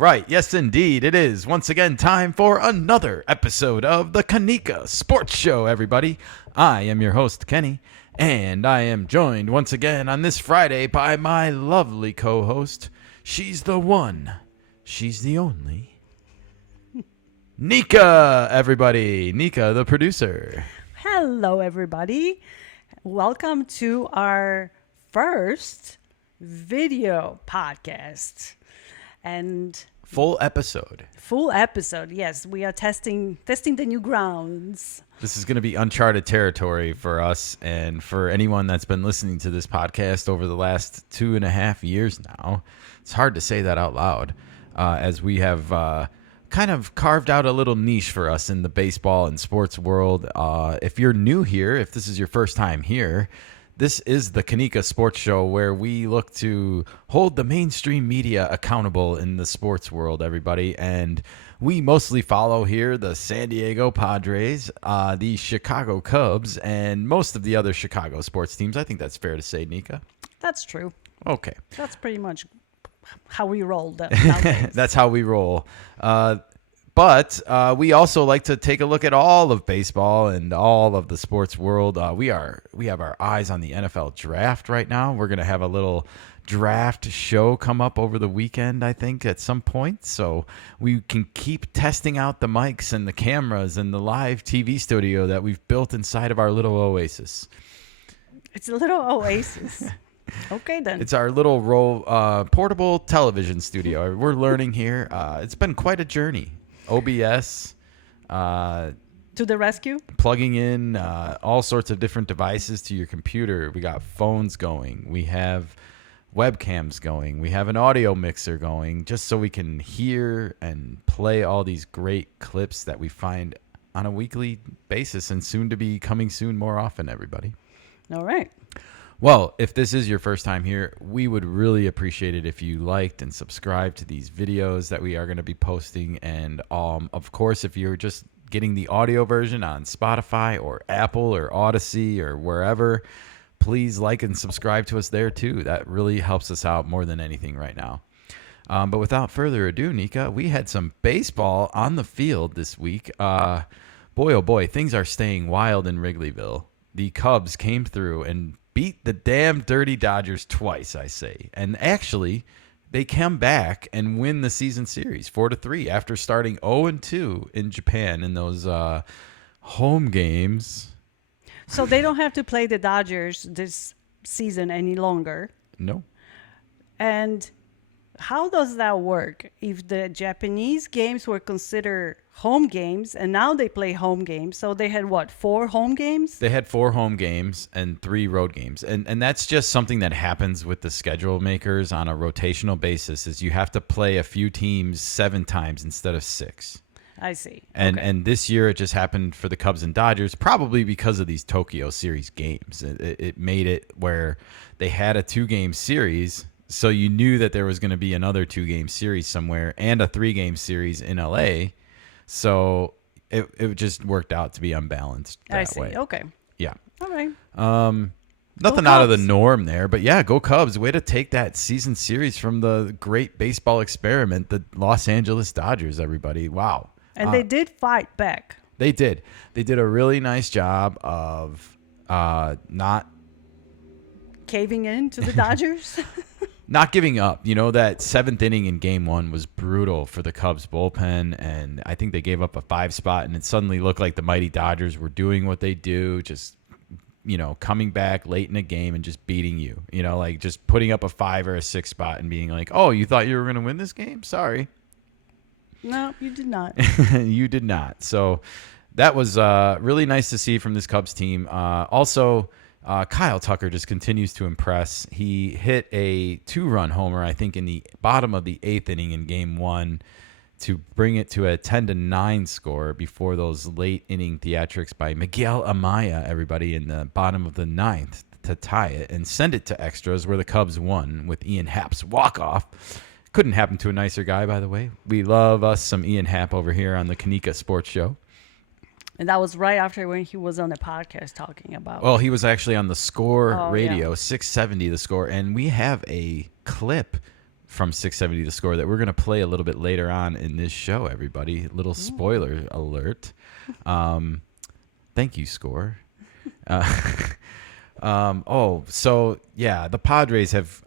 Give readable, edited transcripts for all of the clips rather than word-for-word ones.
right. Yes, indeed. It is once again time for another episode of the KeNikka Sports Show, everybody. I am your host, Kenny, and I am joined once again on this Friday by my lovely co-host. She's the one. She's the only. Nikka, everybody. Nikka, the producer. Hello, everybody. Welcome to our first video podcast. And full episode. Yes, we are testing the new grounds. This is going to be uncharted territory for us and for anyone that's been listening to this podcast over the last 2.5 years now. It's hard to say that out loud, as we have kind of carved out a little niche for us in the baseball and sports world. If you're new here, if this is your first time here, this is the KeNikka Sports Show, where we look to hold the mainstream media accountable in the sports world, everybody. And we mostly follow here the San Diego Padres, the Chicago Cubs, and most of the other Chicago sports teams. I think that's fair to say, Nikka. That's true. Okay. That's pretty much how we roll nowadays. That's how we roll. But we also like to take a look at all of baseball and all of the sports world. We have our eyes on the NFL draft right now. We're going to have a little draft show come up over the weekend, I think, at some point. So we can keep testing out the mics and the cameras and the live TV studio that we've built inside of our little oasis. It's a little oasis. Okay, then. It's our little portable television studio. We're learning here. It's been quite a journey. OBS, to the rescue, plugging in all sorts of different devices to your computer. We got phones going. We have webcams going. We have an audio mixer going, just so we can hear and play all these great clips that we find on a weekly basis and soon to be coming soon more often, everybody. All right. Well, if this is your first time here, we would really appreciate it if you liked and subscribed to these videos that we are going to be posting. And of course, if you're just getting the audio version on Spotify or Apple or Odyssey or wherever, please like and subscribe to us there too. That really helps us out more than anything right now. But without further ado, Nikka, we had some baseball on the field this week. Boy, oh boy, things are staying wild in Wrigleyville. The Cubs came through and beat the damn dirty Dodgers twice, I say. And actually, they come back and win the season series 4-3 after starting 0-2 in Japan in those home games. So they don't have to play the Dodgers this season any longer. No. And how does that work? If the Japanese games were considered home games and now they play home games, so they had what, 4 home games? They had 4 home games and 3 road games. And that's just something that happens with the schedule makers on a rotational basis, is you have to play a few teams 7 times instead of 6. I see. And this year it just happened for the Cubs and Dodgers, probably because of these Tokyo Series games. It made it where they had a 2-game series, so you knew that there was going to be another 2-game series somewhere and a 3-game series in LA. So it just worked out to be unbalanced that way. Okay. Yeah. All right. Nothing out of the norm there, but yeah, go Cubs. Way to take that season series from the great baseball experiment, the Los Angeles Dodgers, everybody. Wow. And they did fight back. They did. They did a really nice job of not caving in to the Dodgers. Not giving up. You know, that 7th inning in game 1 was brutal for the Cubs bullpen, and I think they gave up a 5 spot, and it suddenly looked like the mighty Dodgers were doing what they do, just, you know, coming back late in a game and just beating you. You know, like just putting up a 5 or a 6 spot and being like, oh, you thought you were going to win this game? Sorry. No, you did not. You did not. So that was really nice to see from this Cubs team. Also, Kyle Tucker just continues to impress. He hit a 2-run homer, I think, in the bottom of the 8th inning in game 1 to bring it to a 10-9 score before those late inning theatrics by Miguel Amaya, everybody, in the bottom of the 9th to tie it and send it to extras, where the Cubs won with Ian Happ's walk-off. Couldn't happen to a nicer guy, by the way. We love us some Ian Happ over here on the KeNikka Sports Show. And that was right after when he was on the podcast talking about. Well, he was actually on the Score radio, 670 the Score, and we have a clip from 670 The Score that we're going to play a little bit later on in this show, everybody. Little spoiler alert. Thank you, Score. The Padres have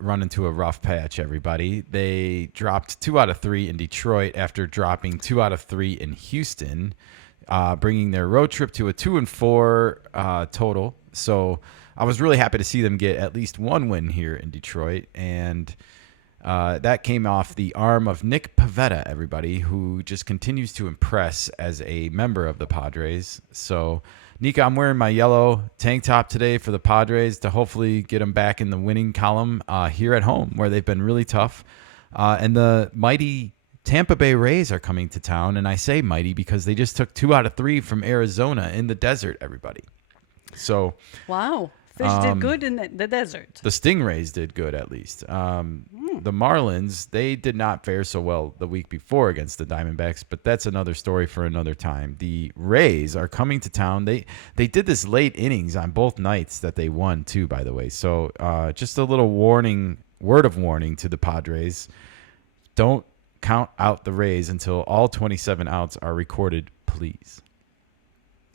run into a rough patch, everybody. They dropped 2 out of 3 in Detroit after dropping 2 out of 3 in Houston, bringing their road trip to a 2-4 total. So I was really happy to see them get at least one win here in Detroit, and that came off the arm of Nick Pivetta, everybody, who just continues to impress as a member of the Padres. So, Nikka, I'm wearing my yellow tank top today for the Padres to hopefully get them back in the winning column here at home, where they've been really tough. And the mighty Tampa Bay Rays are coming to town, and I say mighty because they just took 2 out of 3 from Arizona in the desert, everybody. So, wow. Fish did good in the desert. The Stingrays did good, at least. The Marlins, they did not fare so well the week before against the Diamondbacks, but that's another story for another time. The Rays are coming to town. They did this late innings on both nights that they won, too, by the way. So just a little word of warning to the Padres. Don't count out the Rays until all 27 outs are recorded, please.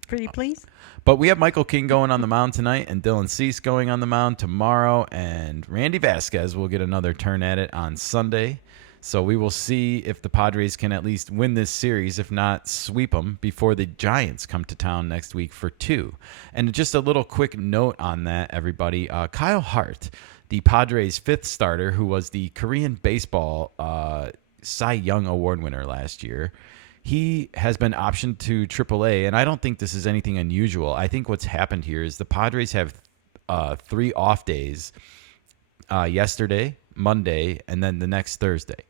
Pretty please? But we have Michael King going on the mound tonight and Dylan Cease going on the mound tomorrow. And Randy Vasquez will get another turn at it on Sunday. So we will see if the Padres can at least win this series, if not sweep them, before the Giants come to town next week for 2. And just a little quick note on that, everybody. Kyle Hart, the Padres' 5th starter, who was the Korean Baseball Cy Young Award winner last year, he has been optioned to AAA, and I don't think this is anything unusual. I think what's happened here is the Padres have 3 off days, yesterday, Monday, and then the next Thursday.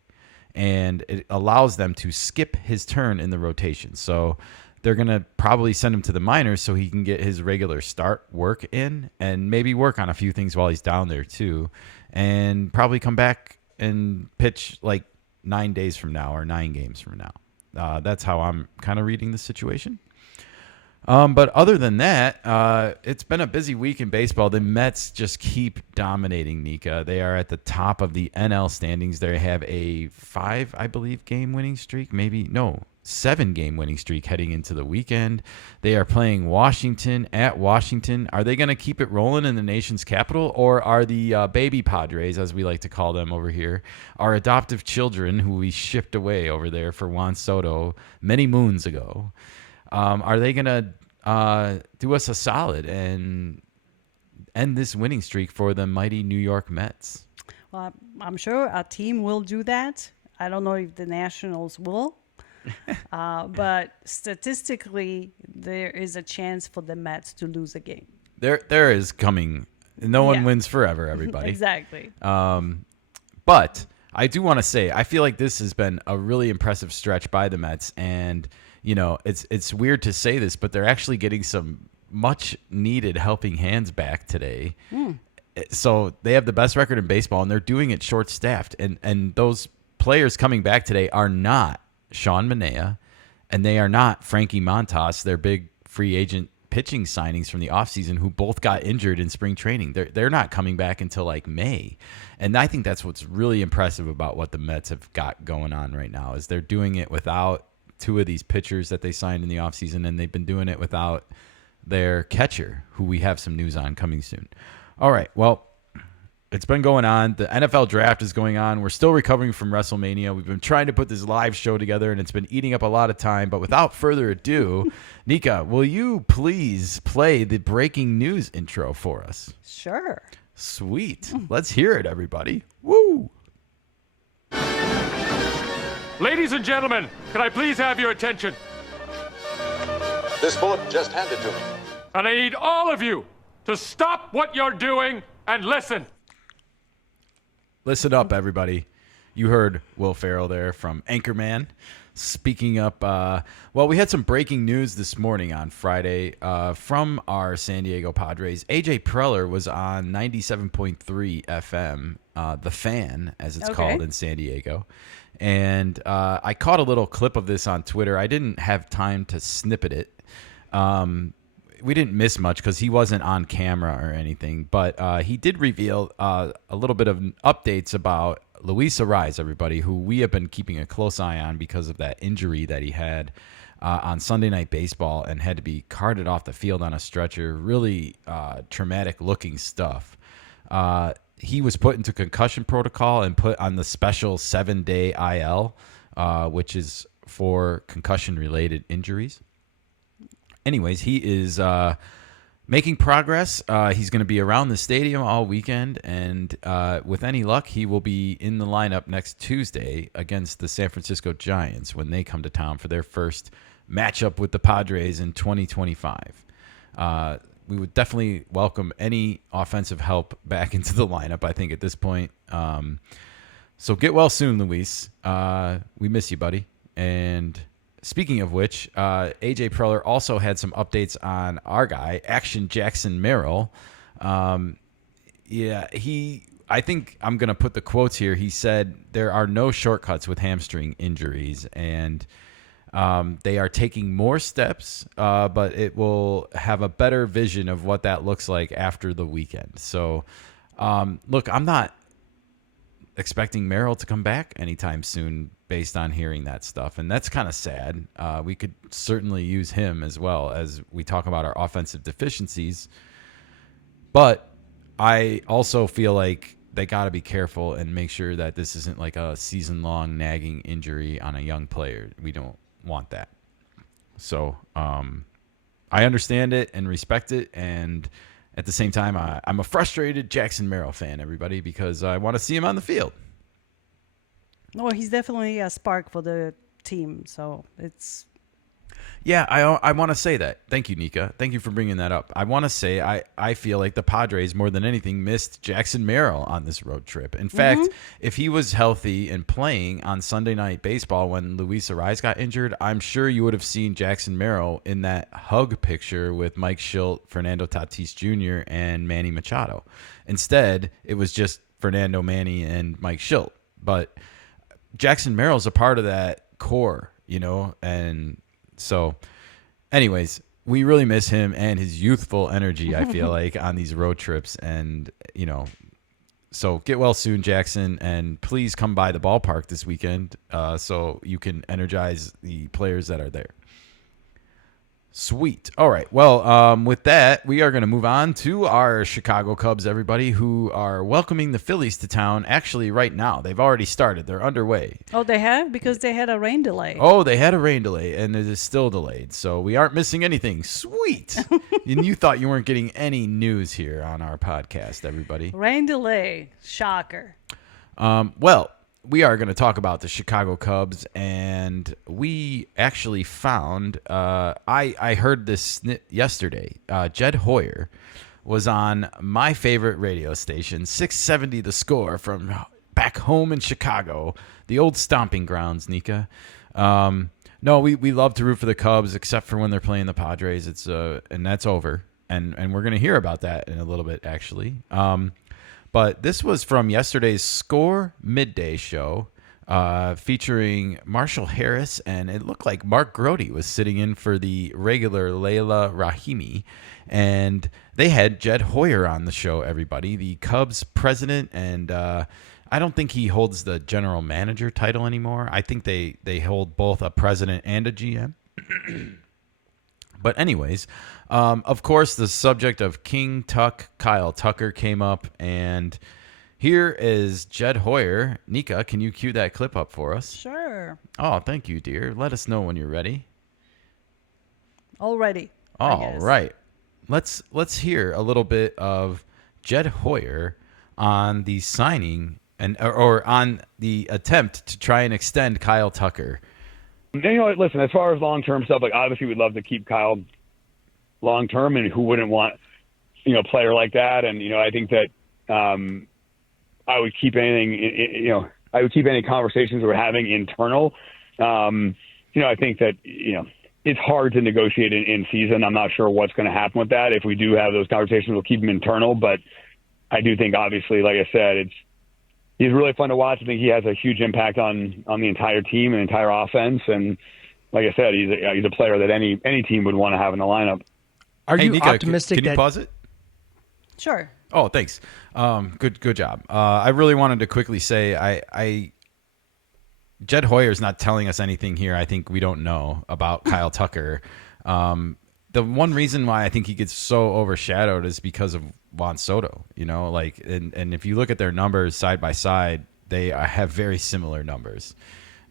And it allows them to skip his turn in the rotation. So they're going to probably send him to the minors so he can get his regular start work in and maybe work on a few things while he's down there too, and probably come back and pitch like 9 days from now or 9 games from now. That's how I'm kind of reading the situation. But other than that, it's been a busy week in baseball. The Mets just keep dominating, Nikka. They are at the top of the NL standings. They have a 5, I believe, game winning streak. 7 game winning streak heading into the weekend. They are playing Washington at Washington. Are they going to keep it rolling in the nation's capital, or are the baby Padres, as we like to call them over here, our adoptive children who we shipped away over there for Juan Soto many moons ago? Are they going to do us a solid and end this winning streak for the mighty New York Mets? Well, I'm sure a team will do that. I don't know if the Nationals will. But statistically, there is a chance for the Mets to lose a game. There is coming. No one wins forever, everybody. Exactly. But I do want to say, I feel like this has been a really impressive stretch by the Mets. And, you know, it's weird to say this, but they're actually getting some much needed helping hands back today. So they have the best record in baseball, and they're doing it short-staffed. And those players coming back today are not Sean Manaea, and they are not Frankie Montas, their big free agent pitching signings from the offseason, who both got injured in spring training. They're not coming back until like May. And I think that's what's really impressive about what the Mets have got going on right now, is they're doing it without 2 of these pitchers that they signed in the offseason, and they've been doing it without their catcher, who we have some news on coming soon. All right, well, it's been going on. The NFL draft is going on. We're still recovering from WrestleMania. We've been trying to put this live show together, and it's been eating up a lot of time. But without further ado, Nikka, will you please play the breaking news intro for us? Sure. Sweet. Let's hear it, everybody. Woo! Ladies and gentlemen, can I please have your attention? This bullet just handed to me. And I need all of you to stop what you're doing and listen. Listen up, everybody. You heard Will Ferrell there from Anchorman. Speaking up, well, we had some breaking news this morning on Friday from our San Diego Padres. AJ Preller was on 97.3 FM, The Fan, as it's called in San Diego. And I caught a little clip of this on Twitter. I didn't have time to snippet it. We didn't miss much because he wasn't on camera or anything, but he did reveal a little bit of updates about Luis Ariz, everybody, who we have been keeping a close eye on because of that injury that he had on Sunday Night Baseball and had to be carted off the field on a stretcher. Really traumatic-looking stuff. He was put into concussion protocol and put on the special 7-day IL, which is for concussion-related injuries. Anyways, he is making progress. He's going to be around the stadium all weekend, and with any luck, he will be in the lineup next Tuesday against the San Francisco Giants when they come to town for their first matchup with the Padres in 2025. We would definitely welcome any offensive help back into the lineup, I think, at this point. So get well soon, Luis. We miss you, buddy. And speaking of which, AJ Preller also had some updates on our guy, Action Jackson Merrill. I think I'm going to put the quotes here. He said, there are no shortcuts with hamstring injuries, and they are taking more steps, but it will have a better vision of what that looks like after the weekend. So, look, I'm not expecting Merrill to come back anytime soon based on hearing that stuff, and that's kind of sad. We could certainly use him as well as we talk about our offensive deficiencies, but I also feel like they got to be careful and make sure that this isn't like a season-long nagging injury on a young player. We don't want that. So I understand it and respect it, and at the same time, I'm a frustrated Jackson Merrill fan, everybody, because I want to see him on the field. No, he's definitely a spark for the team. So it's. Yeah, I want to say that. Thank you, Nikka. Thank you for bringing that up. I want to say I feel like the Padres, more than anything, missed Jackson Merrill on this road trip. In fact, if he was healthy and playing on Sunday Night Baseball when Luis Ariz got injured, I'm sure you would have seen Jackson Merrill in that hug picture with Mike Schilt, Fernando Tatis Jr., and Manny Machado. Instead, it was just Fernando, Manny, and Mike Schilt. But Jackson Merrill's a part of that core, and so anyways, we really miss him and his youthful energy, I feel like, on these road trips. And, so get well soon, Jackson, and please come by the ballpark this weekend so you can energize the players that are there. Sweet. All right. Well, with that, we are going to move on to our Chicago Cubs, everybody, who are welcoming the Phillies to town. Actually, right now, they've already started. They're underway. Oh, they have? Because they had a rain delay. Oh, they had a rain delay, and it is still delayed. So we aren't missing anything. Sweet. And you thought you weren't getting any news here on our podcast, everybody. Rain delay. Shocker. Well, we are going to talk about the Chicago Cubs, and we actually found, I heard this yesterday, Jed Hoyer was on my favorite radio station, 670 The Score, from back home in Chicago, the old stomping grounds, Nikka. No, we love to root for the Cubs, except for when they're playing the Padres. It's and that's over, and we're going to hear about that in a little bit, actually. But this was from yesterday's Score Midday Show featuring Marshall Harris, and it looked like Mark Grody was sitting in for the regular Layla Rahimi. And they had Jed Hoyer on the show, everybody, the Cubs president. And I don't think he holds the general manager title anymore. I think they hold both a president and a GM. But anyways, of course, the subject of King Tuck, Kyle Tucker, came up, and here is Jed Hoyer. Nikka, can you cue that clip up for us? Sure. Oh, thank you, dear. Let us know when you're ready. All ready. All right. Let's hear a little bit of Jed Hoyer on the signing or on the attempt to try and extend Kyle Tucker. Listen, as far as long-term stuff, like obviously we'd love to keep Kyle long-term, and who wouldn't want, a player like that? And, I think that I would keep anything, I would keep any conversations we're having internal. I think that, it's hard to negotiate in season. I'm not sure what's going to happen with that. If we do have those conversations, we'll keep them internal. But I do think, obviously, like I said, he's really fun to watch. I think he has a huge impact on the entire team and entire offense. And like I said, he's a player that any team would want to have in the lineup. Are you Nikka, optimistic can you pause it? Sure. Oh, thanks. Good job. I really wanted to quickly say Jed Hoyer's not telling us anything here I think we don't know about Kyle Tucker. The one reason why I think he gets so overshadowed is because of Juan Soto, and if you look at their numbers side by side, they have very similar numbers.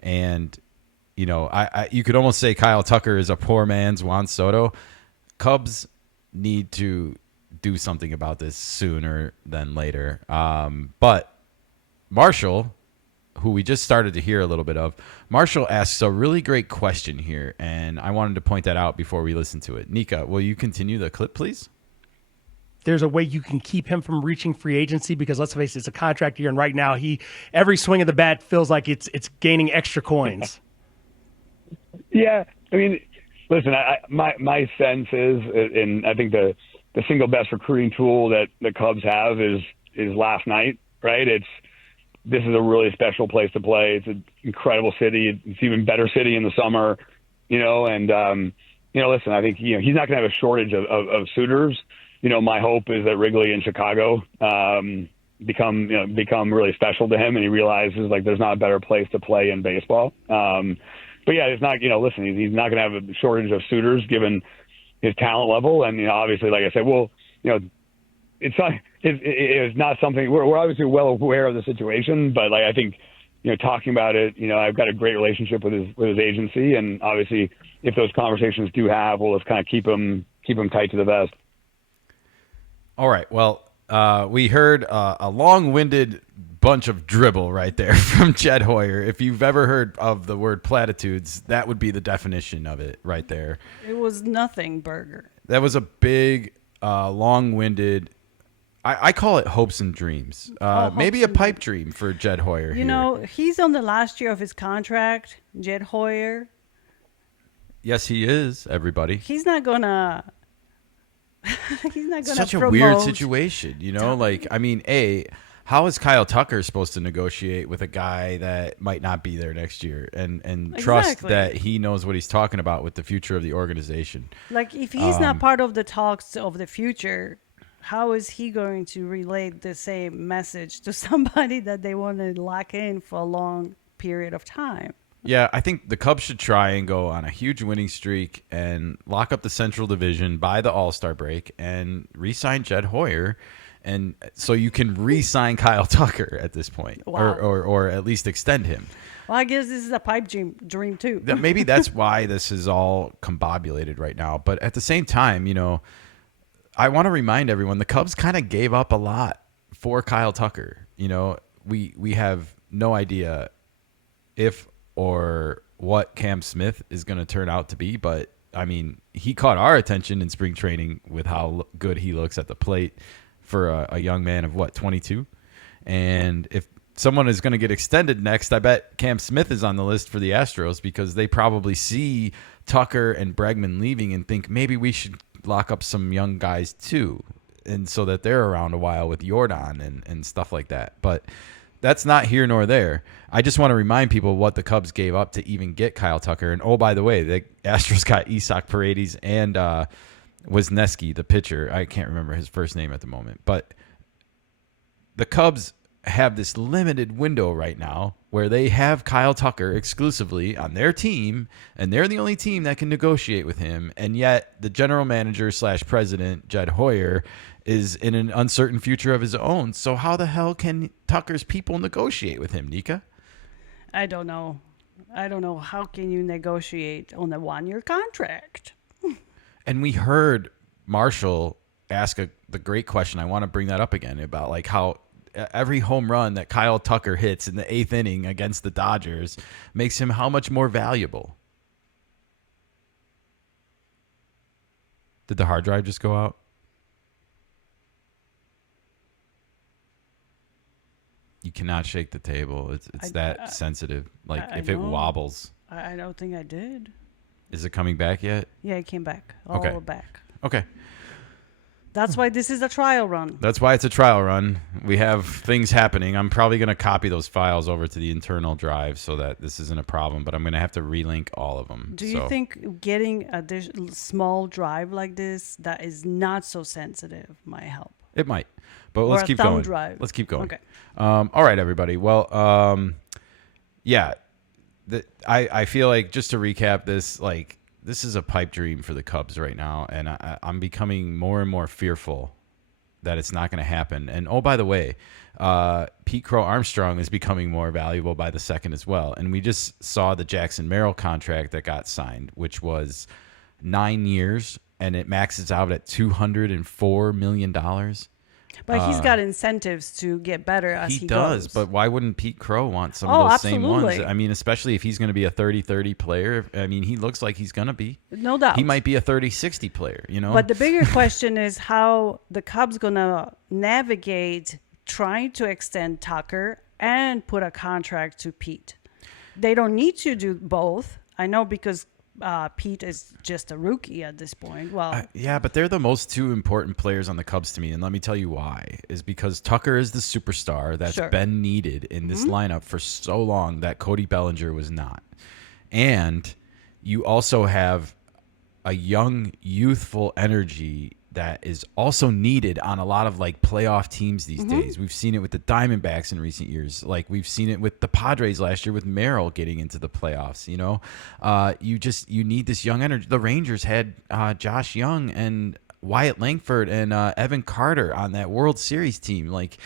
And, you could almost say Kyle Tucker is a poor man's Juan Soto. Cubs need to do something about this sooner than later. But Marshall, who we just started to hear a little bit of, Marshall asks a really great question here, and I wanted to point that out before we listen to it. Nikka, will you continue the clip, please? There's a way you can keep him from reaching free agency because, let's face it, it's a contract year, and right now every swing of the bat feels like it's gaining extra coins. Yeah, I mean, listen, my sense is, and I think the single best recruiting tool that the Cubs have is last night, right? This is a really special place to play. It's an incredible city. It's an even better city in the summer, and listen, I think he's not going to have a shortage of suitors. My hope is that Wrigley in Chicago become really special to him, and he realizes like there's not a better place to play in baseball. But yeah, it's not, listen, he's not going to have a shortage of suitors given his talent level. And, obviously, like I said, it's not something we're obviously well aware of the situation, but like, I think, talking about it, I've got a great relationship with his agency. And obviously if those conversations do have, we'll just kind of keep them tight to the vest. All right. Well, we heard a long-winded bunch of dribble right there from Jed Hoyer. If you've ever heard of the word platitudes, that would be the definition of it right there. It was nothing burger. That was a big, long-winded, I call it hopes and dreams. Maybe a pipe dream for Jed Hoyer here. He's on the last year of his contract, Jed Hoyer. Yes, he is, everybody. He's not going to such a weird situation, how is Kyle Tucker supposed to negotiate with a guy that might not be there next year and trust that he knows what he's talking about with the future of the organization? Like, if he's not part of the talks of the future, how is he going to relay the same message to somebody that they want to lock in for a long period of time? Yeah, I think the Cubs should try and go on a huge winning streak and lock up the Central Division by the All-Star break and re-sign Jed Hoyer, and so you can re-sign Kyle Tucker at this point. Wow. or at least extend him. Well, I guess this is a pipe dream too. Maybe that's why this is all combobulated right now. But at the same time, I want to remind everyone the Cubs kind of gave up a lot for Kyle Tucker. We have no idea if or what Cam Smith is going to turn out to be, but I mean, he caught our attention in spring training with how good he looks at the plate for a young man of 22. And if someone is going to get extended next, I bet Cam Smith is on the list for the Astros because they probably see Tucker and Bregman leaving and think maybe we should lock up some young guys too, and so that they're around a while with Jordan and stuff like that. But that's not here nor there. I just want to remind people what the Cubs gave up to even get Kyle Tucker. And, oh, by the way, the Astros got Isak Paredes and Wisniewski, the pitcher. I can't remember his first name at the moment. But the Cubs have this limited window right now where they have Kyle Tucker exclusively on their team, and they're the only team that can negotiate with him. And yet the general manager / president, Jed Hoyer, is in an uncertain future of his own. So how the hell can Tucker's people negotiate with him, Nikka? I don't know. How can you negotiate on a 1-year contract? And we heard Marshall ask the great question. I want to bring that up again about like how every home run that Kyle Tucker hits in the 8th inning against the Dodgers makes him how much more valuable. Did the hard drive just go out? You cannot shake the table. It's that sensitive. Like if it wobbles. I don't think I did. Is it coming back yet? Yeah, it came back. Okay. All back. Okay. That's why this is a trial run. That's why it's a trial run. We have things happening. I'm probably going to copy those files over to the internal drive so that this isn't a problem, but I'm going to have to relink all of them. Do you think getting a small drive like this that is not so sensitive might help? It might, but Or let's a keep thumb going. drive. Let's keep going. Okay. All right, everybody. Well, yeah, I feel like, just to recap this, like, this is a pipe dream for the Cubs right now, and I'm becoming more and more fearful that it's not going to happen. And oh, by the way, Pete Crow Armstrong is becoming more valuable by the second as well. And we just saw the Jackson Merrill contract that got signed, which was 9 years, and it maxes out at $204 million. But he's got incentives to get better as he does, goes. but why wouldn't Pete Crow want some of those same ones? absolutely. I mean, especially if he's going to be a 30-30 player. I mean, he looks like he's going to be. No doubt. He might be a 30-60 player, you know? But the bigger question is how the Cubs going to navigate trying to extend Tucker and put a contract to Pete. They don't need to do both. I know, because Pete is just a rookie at this point. Well, yeah, but they're the most two important players on the Cubs to me, and let me tell you why. Is because Tucker is the superstar that's Sure. been needed in this lineup for so long that Cody Bellinger was not. And you also have a young, youthful energy that is also needed on a lot of like playoff teams these days. We've seen it with the Diamondbacks in recent years. Like we've seen it with the Padres last year with Merrill getting into the playoffs, you know. You need this young energy. The Rangers had Josh Young and Wyatt Langford and Evan Carter on that World Series team. Like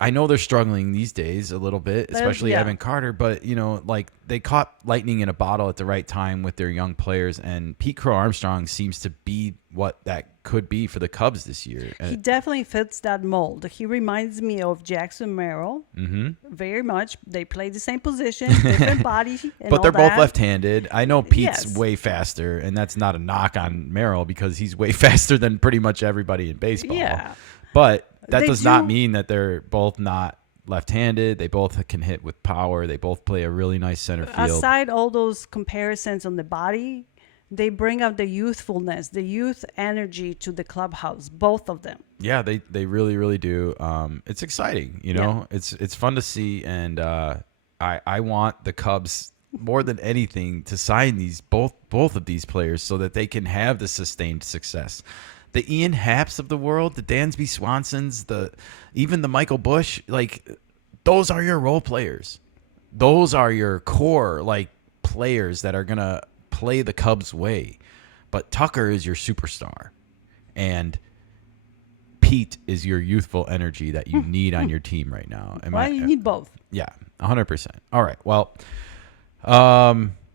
I know they're struggling these days a little bit, especially yeah. Evan Carter, but you know, like they caught lightning in a bottle at the right time with their young players, and Pete Crow Armstrong seems to be what that could be for the Cubs this year. he definitely fits that mold. He reminds me of Jackson Merrill very much. They play the same position, different body, and But they're all both that. left-handed. I know Pete's Yes. way faster, and that's not a knock on Merrill because he's way faster than pretty much everybody in baseball. Yeah. But that They does not do- mean that they're both not left-handed. They both can hit with power. They both play a really nice center field. Aside all those comparisons on the body, they bring out the youthfulness, the youth energy to the clubhouse, both of them. Yeah, they really, really do. It's exciting, you know. It's fun to see, and I want the Cubs more than anything to sign these both of these players so that they can have the sustained success. The Ian Happs of the world, the Dansby Swansons, even the Michael Bush, like those are your role players. Those are your core like players that are gonna play the Cubs' way. But Tucker is your superstar, and Pete is your youthful energy that you need on your team right now. You need both. Yeah, 100%. All right. Well,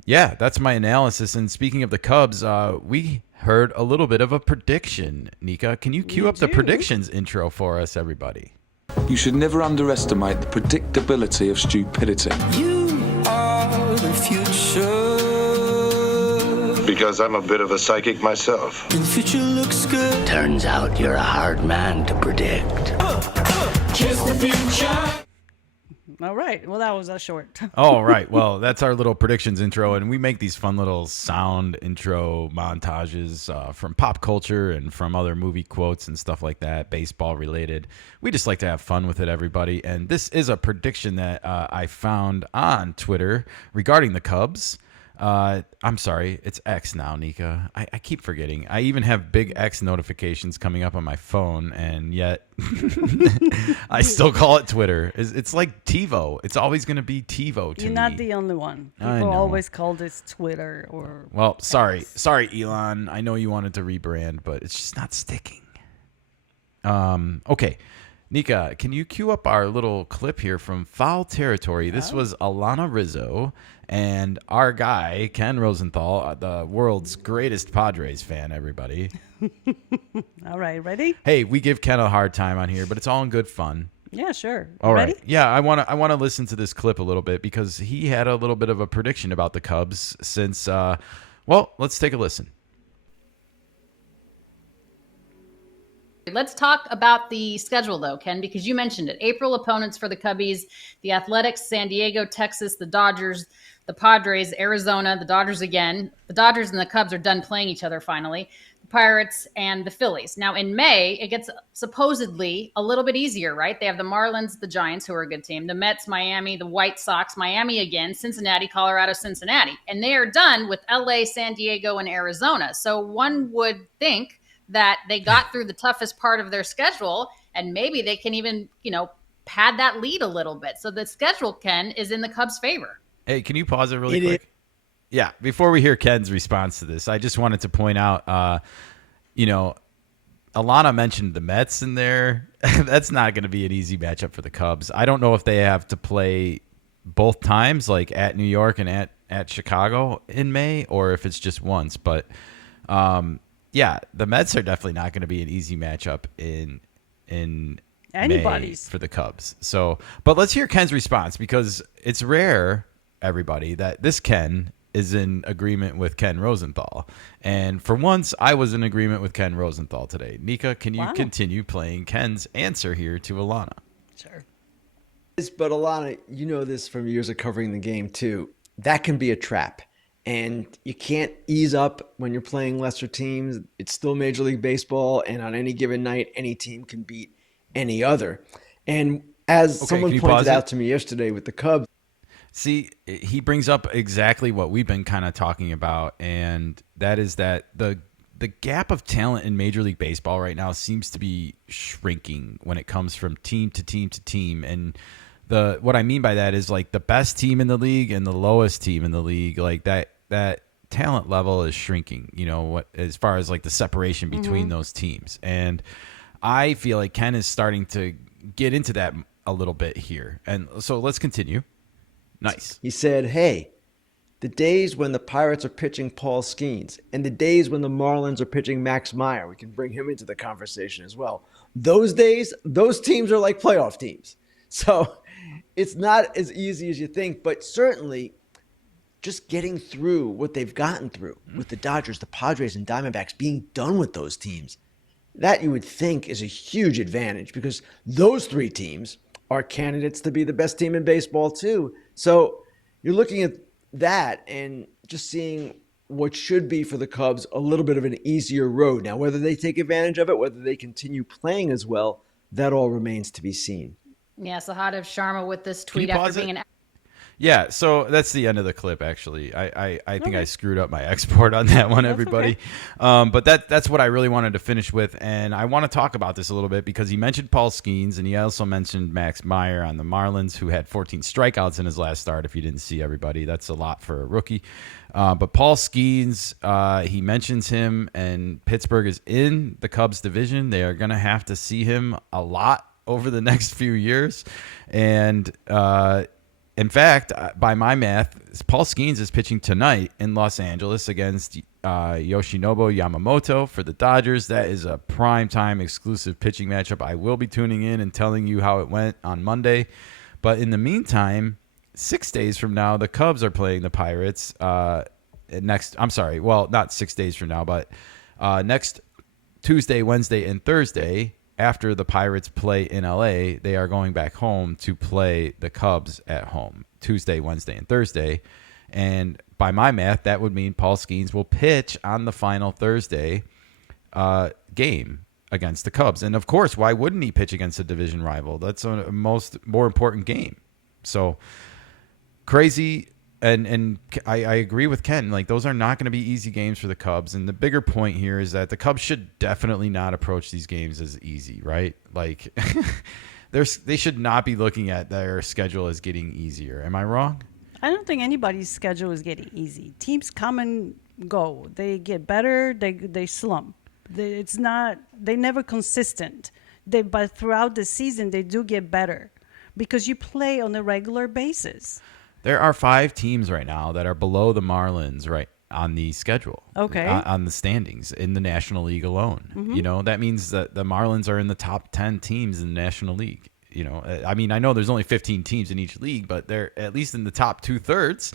yeah, that's my analysis. And speaking of the Cubs, we heard a little bit of a prediction. Nikka, can you cue up the predictions intro for us, everybody? You should never underestimate the predictability of stupidity. You are the future. Because I'm a bit of a psychic myself. The future looks good. Turns out you're a hard man to predict. Kiss the future. All right. Well, that was a short. All right. Well, that's our little predictions intro, and we make these fun little sound intro montages from pop culture and from other movie quotes and stuff like that, baseball related. We just like to have fun with it, everybody. And this is a prediction that I found on Twitter regarding the Cubs. I'm sorry, it's X now, Nikka. I keep forgetting. I even have big X notifications coming up on my phone, and yet I still call it Twitter. It's like TiVo. It's always going to be TiVo to me. You're not the only one. I People know. always call this Twitter or. Well, sorry, Elon. I know you wanted to rebrand, but it's just not sticking. Okay. Nikka, can you cue up our little clip here from Foul Territory? This was Alana Rizzo and our guy, Ken Rosenthal, the world's greatest Padres fan, everybody. All right. Ready? Hey, we give Ken a hard time on here, but it's all in good fun. Yeah, sure. All right. Ready? Yeah, I want to listen to this clip a little bit because he had a little bit of a prediction about the Cubs since, well, let's take a listen. Let's talk about the schedule, though, Ken, because you mentioned it. April opponents for the Cubbies, the Athletics, San Diego, Texas, the Dodgers, the Padres, Arizona, the Dodgers again. The Dodgers and the Cubs are done playing each other finally. Pirates, and the Phillies. Now in May, it gets supposedly a little bit easier, right? They have the Marlins, the Giants, who are a good team, the Mets, Miami, the White Sox, Miami again, Cincinnati, Colorado, Cincinnati. And they are done with LA, San Diego, and Arizona. So one would think that they got through the toughest part of their schedule, and maybe they can even, pad that lead a little bit. So the schedule, Ken, is in the Cubs' favor. Hey, can you pause it really quick? Yeah, before we hear Ken's response to this, I just wanted to point out, Alana mentioned the Mets in there. That's not going to be an easy matchup for the Cubs. I don't know if they have to play both times, like at New York and at Chicago in May, or if it's just once. But, the Mets are definitely not going to be an easy matchup in anybody's May for the Cubs. So, but let's hear Ken's response, because it's rare, everybody, that this Ken is in agreement with Ken Rosenthal. And for once, I was in agreement with Ken Rosenthal today. Nikka, can you continue playing Ken's answer here to Alana? Sure. But Alana, you know this from years of covering the game too. That can be a trap. And you can't ease up when you're playing lesser teams. It's still Major League Baseball, and on any given night, any team can beat any other. And as someone pointed out to me yesterday with the Cubs, see, he brings up exactly what we've been kind of talking about, and that is that the gap of talent in Major League Baseball right now seems to be shrinking when it comes from team to team to team. And what I mean by that is like the best team in the league and the lowest team in the league, like that talent level is shrinking, as far as like the separation between those teams. And I feel like Ken is starting to get into that a little bit here. And so let's continue. Nice. He said, hey, the days when the Pirates are pitching Paul Skeens and the days when the Marlins are pitching Max Meyer, we can bring him into the conversation as well. Those days, those teams are like playoff teams. So it's not as easy as you think, but certainly just getting through what they've gotten through with the Dodgers, the Padres, and Diamondbacks, being done with those teams, that you would think is a huge advantage, because those three teams are candidates to be the best team in baseball too. So you're looking at that and just seeing what should be for the Cubs a little bit of an easier road. Now, whether they take advantage of it, whether they continue playing as well, that all remains to be seen. Yeah, Sahadav Sharma with this tweet after being an... Yeah, so that's the end of the clip, actually. I think I screwed up my export on that one, everybody. Okay. But that's what I really wanted to finish with. And I want to talk about this a little bit because he mentioned Paul Skeens, and he also mentioned Max Meyer on the Marlins, who had 14 strikeouts in his last start. If you didn't see, everybody, that's a lot for a rookie. But Paul Skeens, he mentions him, and Pittsburgh is in the Cubs division. They are going to have to see him a lot over the next few years. And in fact, by my math, Paul Skeens is pitching tonight in Los Angeles against Yoshinobu Yamamoto for the Dodgers. That is a primetime exclusive pitching matchup. I will be tuning in and telling you how it went on Monday. But in the meantime, 6 days from now, the Cubs are playing the Pirates. Not 6 days from now, but next Tuesday, Wednesday, and Thursday. After the Pirates play in LA, they are going back home to play the Cubs at home Tuesday, Wednesday, and Thursday. And by my math, that would mean Paul Skeens will pitch on the final Thursday game against the Cubs. And of course, why wouldn't he pitch against a division rival? That's a more important game. So crazy. And I agree with Ken. Like, those are not going to be easy games for the Cubs. And the bigger point here is that the Cubs should definitely not approach these games as easy, right? Like, they should not be looking at their schedule as getting easier. Am I wrong? I don't think anybody's schedule is getting easy. Teams come and go. They get better. They slump. They're never consistent. But throughout the season, they do get better because you play on a regular basis. There are 5 teams right now that are below the Marlins right on the schedule. Okay. On the standings in the National League alone. Mm-hmm. That means that the Marlins are in the top 10 teams in the National League. I mean, I know there's only 15 teams in each league, but they're at least in the top 2/3.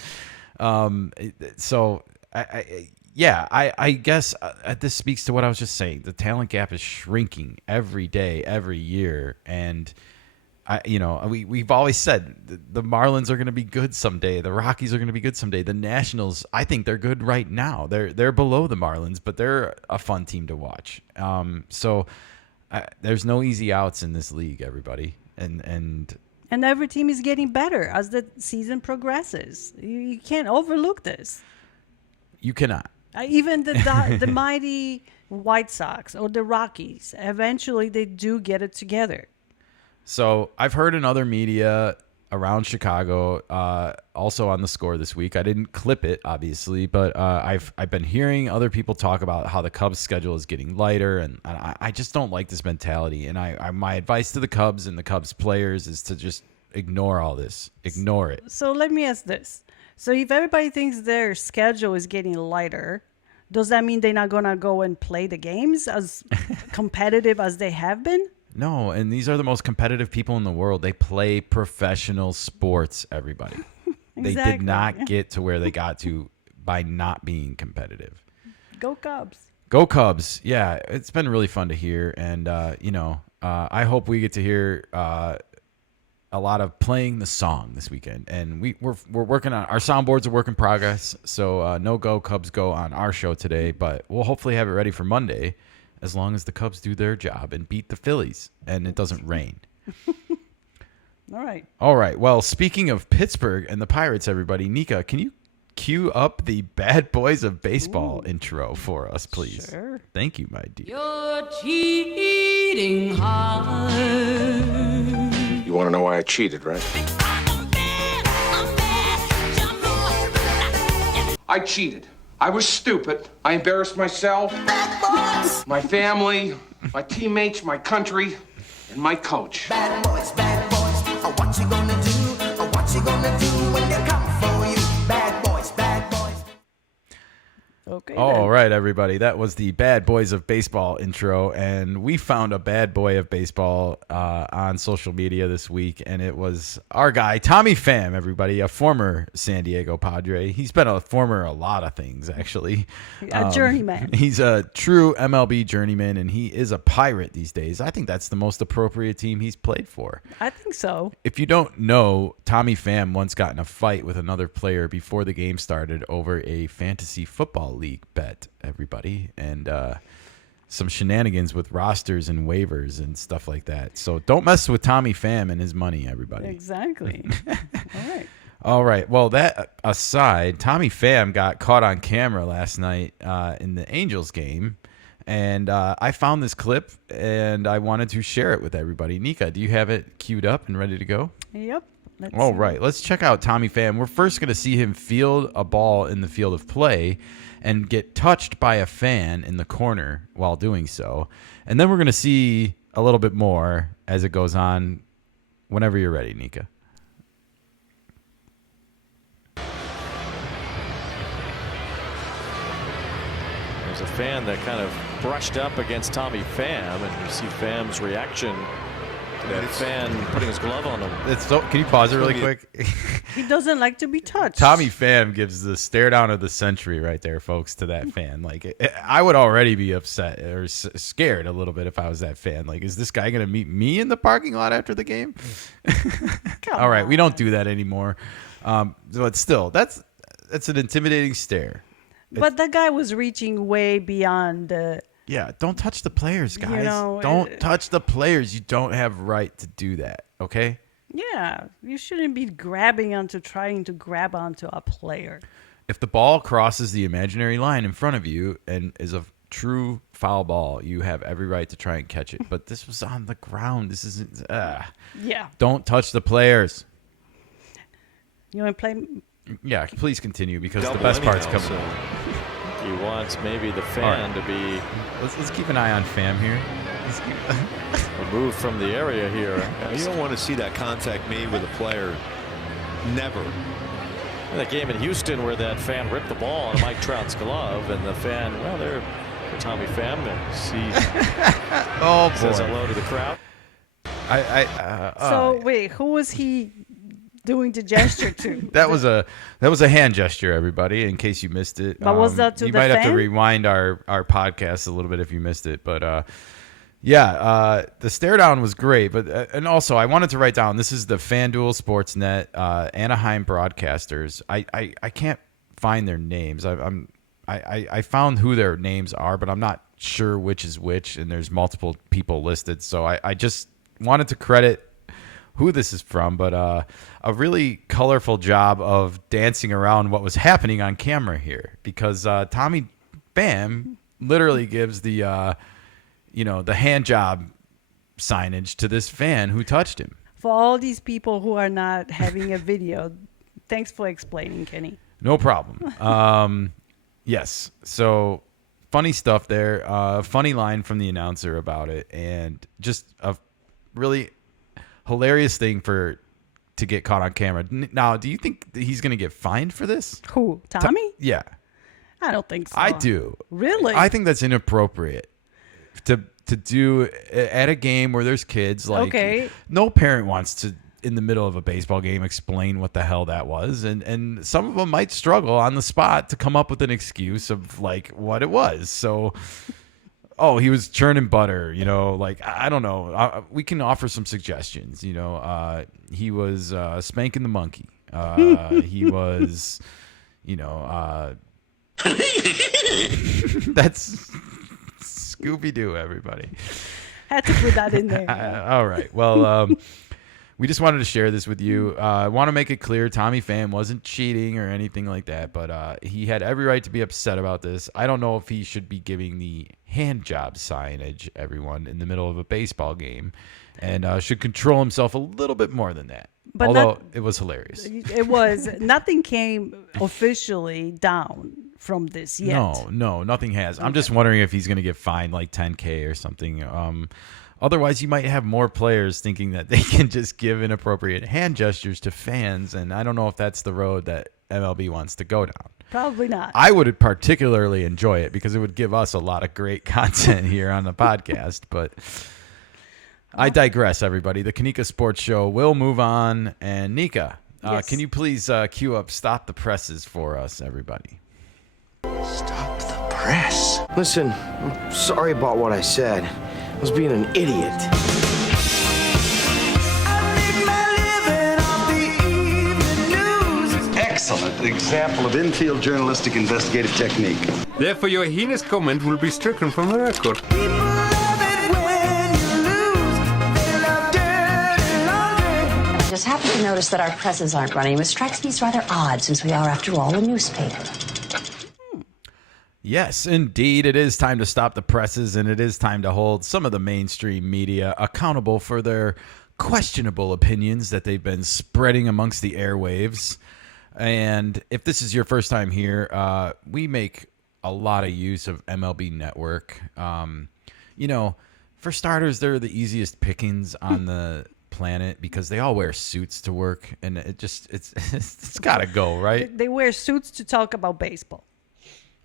So I guess this speaks to what I was just saying. The talent gap is shrinking every day, every year. And we've always said the Marlins are going to be good someday. The Rockies are going to be good someday. The Nationals, I think they're good right now. They're below the Marlins, but they're a fun team to watch. So there's no easy outs in this league, everybody. And every team is getting better as the season progresses. You can't overlook this. You cannot. Even the mighty White Sox or the Rockies, eventually they do get it together. So I've heard in other media around Chicago, also on the Score this week. I didn't clip it, obviously, but I've been hearing other people talk about how the Cubs' schedule is getting lighter, and I just don't like this mentality. And my advice to the Cubs and the Cubs players is to just ignore all this. Ignore it. So let me ask this. So if everybody thinks their schedule is getting lighter, does that mean they're not going to go and play the games as competitive as they have been? No, and these are the most competitive people in the world. They play professional sports, everybody. They did not get to where they got to by not being competitive. Go Cubs. Go Cubs. Yeah, it's been really fun to hear. And, I hope we get to hear a lot of playing the song this weekend. And we're working on our soundboard's a work in progress. So no Go Cubs Go on our show today, but we'll hopefully have it ready for Monday, as long as the Cubs do their job and beat the Phillies and it doesn't rain. All right. Well, speaking of Pittsburgh and the Pirates, everybody, Nikka, can you cue up the Bad Boys of Baseball intro for us, please? Sure. Thank you, my dear. You're cheating hard. You want to know why I cheated, right? I cheated. I was stupid. I embarrassed myself, my family, my teammates, my country, and my coach. Bad boys, what you gonna do? What you gonna do when they come for you? Bad boys, bad boys. Okay. All right, everybody. That was the Bad Boys of Baseball intro, and we found a bad boy of baseball on social media this week, and it was our guy, Tommy Pham, everybody, a former San Diego Padre. He's been a lot of things, actually. A journeyman. He's a true MLB journeyman, and he is a Pirate these days. I think that's the most appropriate team he's played for. I think so. If you don't know, Tommy Pham once got in a fight with another player before the game started over a fantasy football league bet, everybody, and some shenanigans with rosters and waivers and stuff like that. So don't mess with Tommy Pham and his money, everybody. Exactly. All right. Well, that aside, Tommy Pham got caught on camera last night in the Angels game, and I found this clip, and I wanted to share it with everybody. Nikka, do you have it queued up and ready to go? Yep. All right. Let's check out Tommy Pham. We're first going to see him field a ball in the field of play and get touched by a fan in the corner while doing so. And then we're going to see a little bit more as it goes on whenever you're ready, Nikka. There's a fan that kind of brushed up against Tommy Pham, and you see Pham's reaction to that fan putting his glove on him. Can you pause it really quick? He doesn't like to be touched. Tommy Pham gives the stare down of the century right there, folks, to that fan. Like, I would already be upset or scared a little bit if I was that fan. Like, is this guy going to meet me in the parking lot after the game? All right, we don't do that anymore. But still, that's an intimidating stare. But that guy was reaching way beyond the... Yeah, don't touch the players, guys. Don't touch the players. You don't have right to do that, okay? Yeah, you shouldn't be trying to grab onto a player. If the ball crosses the imaginary line in front of you and is a true foul ball, you have every right to try and catch it. But this was on the ground. This isn't... Yeah. Don't touch the players. You want to play... Yeah, please continue because the best part's coming. So he wants maybe the fan to be... Let's keep an eye on Pham here. Removed from the area here. You don't want to see that contact made with a player. Never. That game in Houston where that fan ripped the ball on Mike Trout's glove, and the fan, well, there, Tommy Pham, says hello to the crowd. So wait, who was he doing the gesture to? That was a hand gesture, everybody, in case you missed it. But was that to you the might fan? have to rewind our podcast a little bit if you missed it. But Yeah, the stare down was great, but and also I wanted to write down, this is the FanDuel Sportsnet Anaheim broadcasters. I can't find their names. I found who their names are, but I'm not sure which is which, and there's multiple people listed. So I just wanted to credit who this is from, but a really colorful job of dancing around what was happening on camera here, because Tommy Pham literally gives the the hand job signage to this fan who touched him. For all these people who are not having a video, thanks for explaining, Kenny. No problem. Yes. So funny stuff there. Funny line from the announcer about it, and just a really hilarious thing to get caught on camera. Now, do you think that he's going to get fined for this? Who? Tommy? Yeah. I don't think so. I do. Really? I think that's inappropriate to do at a game where there's kids. Like, okay. No parent wants to, in the middle of a baseball game, explain what the hell that was, and some of them might struggle on the spot to come up with an excuse of like what it was. So, he was churning butter, like, I don't know. We can offer some suggestions. He was spanking the monkey. He was, that's Scooby-Doo, everybody. Had to put that in there. All right. Well, we just wanted to share this with you. I want to make it clear, Tommy Pham wasn't cheating or anything like that, but he had every right to be upset about this. I don't know if he should be giving the hand job signage, everyone, in the middle of a baseball game, and should control himself a little bit more than that. But although it was hilarious. It was. Nothing came officially down from this yet. No, nothing has. I'm just wondering if he's going to get fined like $10,000 or something. Otherwise, you might have more players thinking that they can just give inappropriate hand gestures to fans, and I don't know if that's the road that MLB wants to go down. Probably not. I would particularly enjoy it because it would give us a lot of great content here on the podcast, but I digress, everybody. The KeNikka Sports Show will move on, and Nikka, Yes. can you please cue up Stop the Presses for us, everybody? Stop the press. Listen, I'm sorry about what I said. I was being an idiot. Excellent example of infield journalistic investigative technique. Therefore, your heinous comment will be stricken from the record. I just happened to notice that our presses aren't running, which strikes me as rather odd since we are, after all, a newspaper. Yes, indeed. It is time to stop the presses, and it is time to hold some of the mainstream media accountable for their questionable opinions that they've been spreading amongst the airwaves. And if this is your first time here, we make a lot of use of MLB Network. For starters, they're the easiest pickings on the planet because they all wear suits to work, and it's got to go, right? They wear suits to talk about baseball.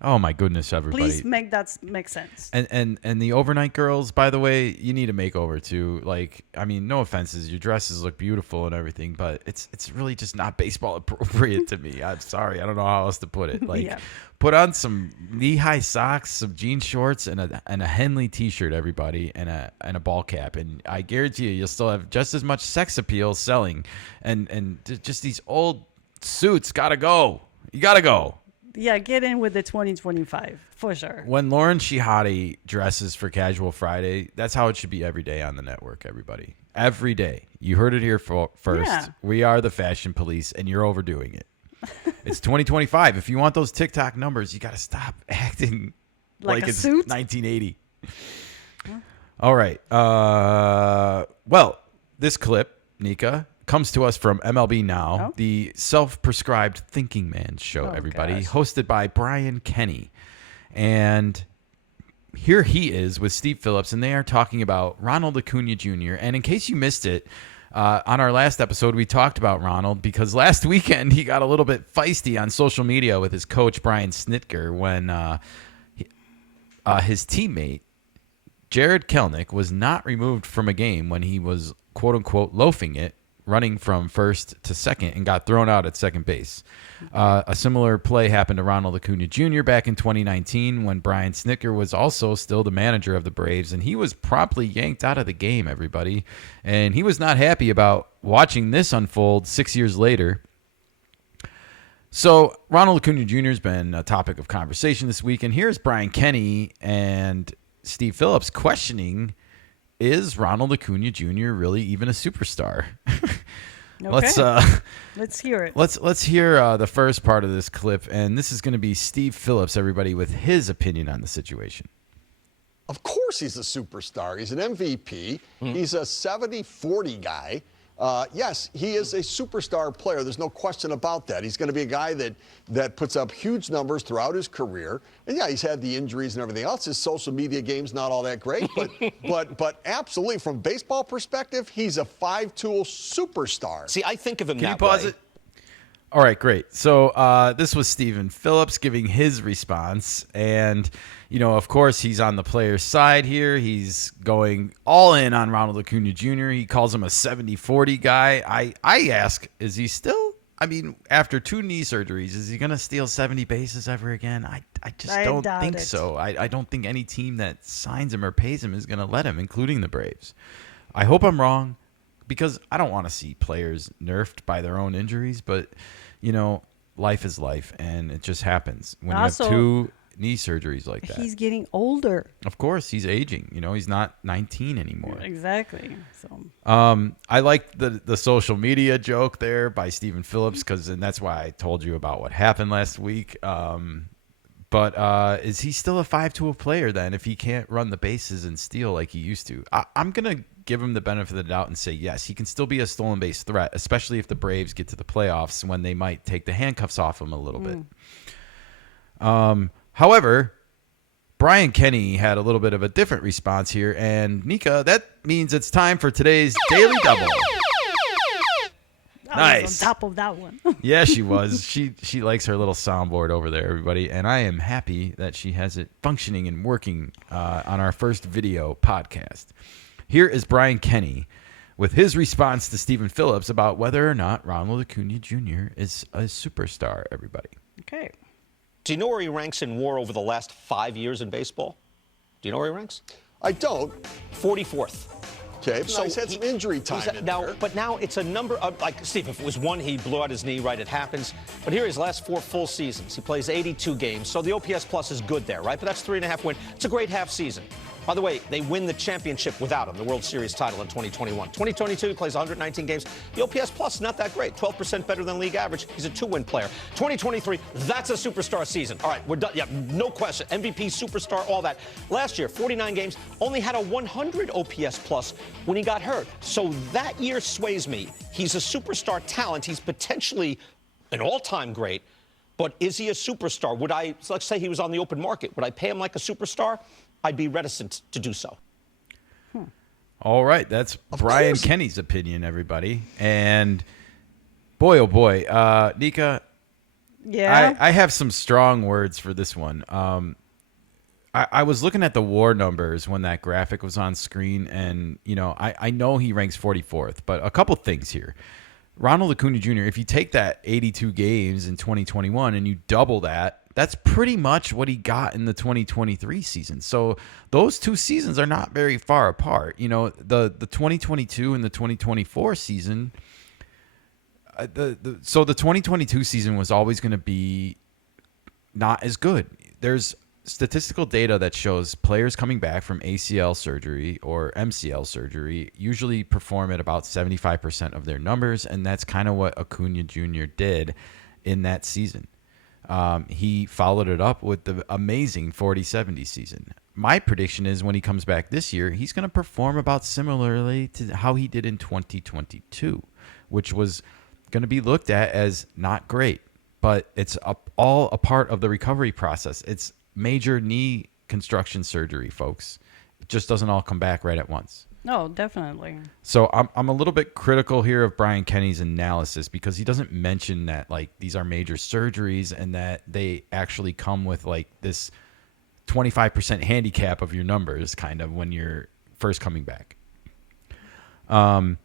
Oh my goodness, everybody! Please make that make sense. And the overnight girls, by the way, you need a makeover too. Like, I mean, no offenses, your dresses look beautiful and everything, but it's really just not baseball appropriate to me. I'm sorry, I don't know how else to put it. Like, put on some knee-high socks, some jean shorts, and a Henley T-shirt, everybody, and a ball cap, and I guarantee you'll still have just as much sex appeal selling. And just these old suits gotta go. You gotta go. Yeah, get in with the 2025 for sure. When Lauren Shihadi dresses for Casual Friday, that's how it should be every day on the network, everybody. Every day. You heard it here first. Yeah. We are the fashion police, and you're overdoing it. It's 2025. If you want those TikTok numbers, you got to stop acting like it's suit? 1980. All right. Well, this clip, Nikka, comes to us from MLB Now, the self-prescribed thinking man show, everybody, hosted by Brian Kenny. And here he is with Steve Phillips, and they are talking about Ronald Acuna Jr. And in case you missed it, on our last episode, we talked about Ronald because last weekend he got a little bit feisty on social media with his coach, Brian Snitker, when his teammate, Jared Kelenic, was not removed from a game when he was, quote-unquote, loafing it running from first to second and got thrown out at second base. A similar play happened to Ronald Acuna Jr. back in 2019 when Brian Snitker was also still the manager of the Braves, and he was promptly yanked out of the game, everybody. And he was not happy about watching this unfold 6 years later. So Ronald Acuna Jr. has been a topic of conversation this week, and here's Brian Kenny and Steve Phillips questioning, is Ronald Acuna Jr. really even a superstar? Okay. Let's hear it. Let's hear the first part of this clip, and this is going to be Steve Phillips, everybody, with his opinion on the situation. Of course he's a superstar. He's an MVP. He's a 70-40 guy. Yes, he is a superstar player. There's no question about that. He's going to be a guy that puts up huge numbers throughout his career. And yeah, he's had the injuries and everything else. His social media game's not all that great, but absolutely from baseball perspective, he's a five-tool superstar. See, I think of him Can that you pause way. it? All right, great. So this was Stephen Phillips giving his response. And, you know, of course, he's on the player's side here. He's going all in on Ronald Acuna Jr. He calls him a 70-40 guy. I ask, is he still, I mean, after 2 knee surgeries, is he going to steal 70 bases ever again? I just don't think so. I don't think any team that signs him or pays him is going to let him, including the Braves. I hope I'm wrong, because I don't want to see players nerfed by their own injuries, but, you know, life is life, and it just happens when Also, you have 2 knee surgeries like that. He's getting older. Of course, he's aging. You know, he's not 19 anymore. Exactly. So I like the social media joke there by Stephen Phillips, and that's why I told you about what happened last week. But is he still a 5-tool player then if he can't run the bases and steal like he used to? I'm going to give him the benefit of the doubt and say yes, he can still be a stolen base threat, especially if the Braves get to the playoffs when they might take the handcuffs off him a little bit. However, Brian Kenny had a little bit of a different response here, and Nikka, that means it's time for today's Daily Double. I was on top of that one. Yeah, she was. She likes her little soundboard over there, everybody, and I am happy that she has it functioning and working on our first video podcast. Here is Brian Kenny with his response to Stephen Phillips about whether or not Ronald Acuna Jr. is a superstar, everybody. Okay. Do you know where he ranks in WAR over the last 5 years in baseball? Do you know where he ranks? I don't. 44th. Okay, so he's had some injury time in there. But now it's a number of, like, Steve, if it was 1, he blew out his knee, right? It happens. But here, his last 4 full seasons, he plays 82 games. So the OPS plus is good there, right? But that's 3.5 win. It's a great half season. By the way, they win the championship without him, the World Series title in 2021. 2022, he plays 119 games. The OPS plus, not that great. 12% better than league average. He's a 2-win player. 2023, that's a superstar season. All right, we're done. Yeah, no question. MVP, superstar, all that. Last year, 49 games, only had a 100 OPS plus when he got hurt. So that year sways me. He's a superstar talent. He's potentially an all-time great. But is he a superstar? Would I, let's say he was on the open market, would I pay him like a superstar? I'd be reticent to do so. All right, that's Brian Kenny's opinion, everybody. And boy, oh boy, Nikka, yeah, I have some strong words for this one. I was looking at the WAR numbers when that graphic was on screen, and you know, I know he ranks 44th, but a couple things here. Ronald Acuna Jr., if you take that 82 games in 2021 and you double that, that's pretty much what he got in the 2023 season. So those 2 seasons are not very far apart. You know, the 2022 and the 2024 season, so the 2022 season was always going to be not as good. There's statistical data that shows players coming back from ACL surgery or MCL surgery usually perform at about 75% of their numbers, and that's kind of what Acuna Jr. did in that season. He followed it up with the amazing 40-70 season. My prediction is when he comes back this year, he's going to perform about similarly to how he did in 2022, which was going to be looked at as not great, but it's all a part of the recovery process. It's major knee construction surgery, folks. It just doesn't all come back right at once. No, definitely. So I'm a little bit critical here of Brian Kenny's analysis because he doesn't mention that like these are major surgeries and that they actually come with like this 25% handicap of your numbers kind of when you're first coming back. And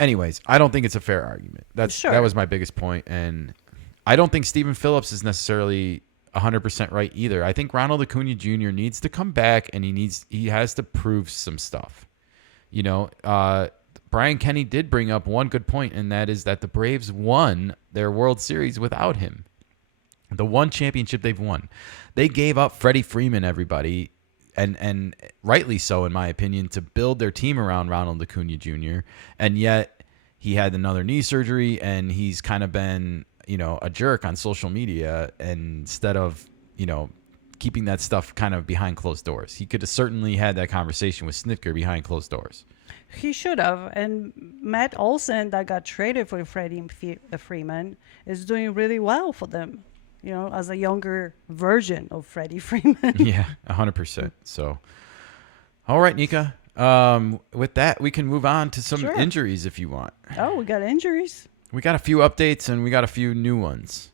anyways, I don't think it's a fair argument. That was my biggest point, and I don't think Stephen Phillips is necessarily 100% right either. I think Ronald Acuna Jr. needs to come back, and he has to prove some stuff. You know, Brian Kenny did bring up one good point, and that is that the Braves won their World Series without him. The one championship they've won. They gave up Freddie Freeman, everybody, and rightly so, in my opinion, to build their team around Ronald Acuna Jr., and yet he had another knee surgery, and he's kind of been, you know, a jerk on social media instead of, you know, keeping that stuff kind of behind closed doors. He could have certainly had that conversation with Snitker behind closed doors. He should have. And Matt Olson, that got traded for Freddie Freeman, is doing really well for them, you know, as a younger version of Freddie Freeman. Yeah, 100%. So, all right, Nikka. With that, we can move on to some injuries if you want. Oh, we got injuries. We got a few updates and we got a few new ones.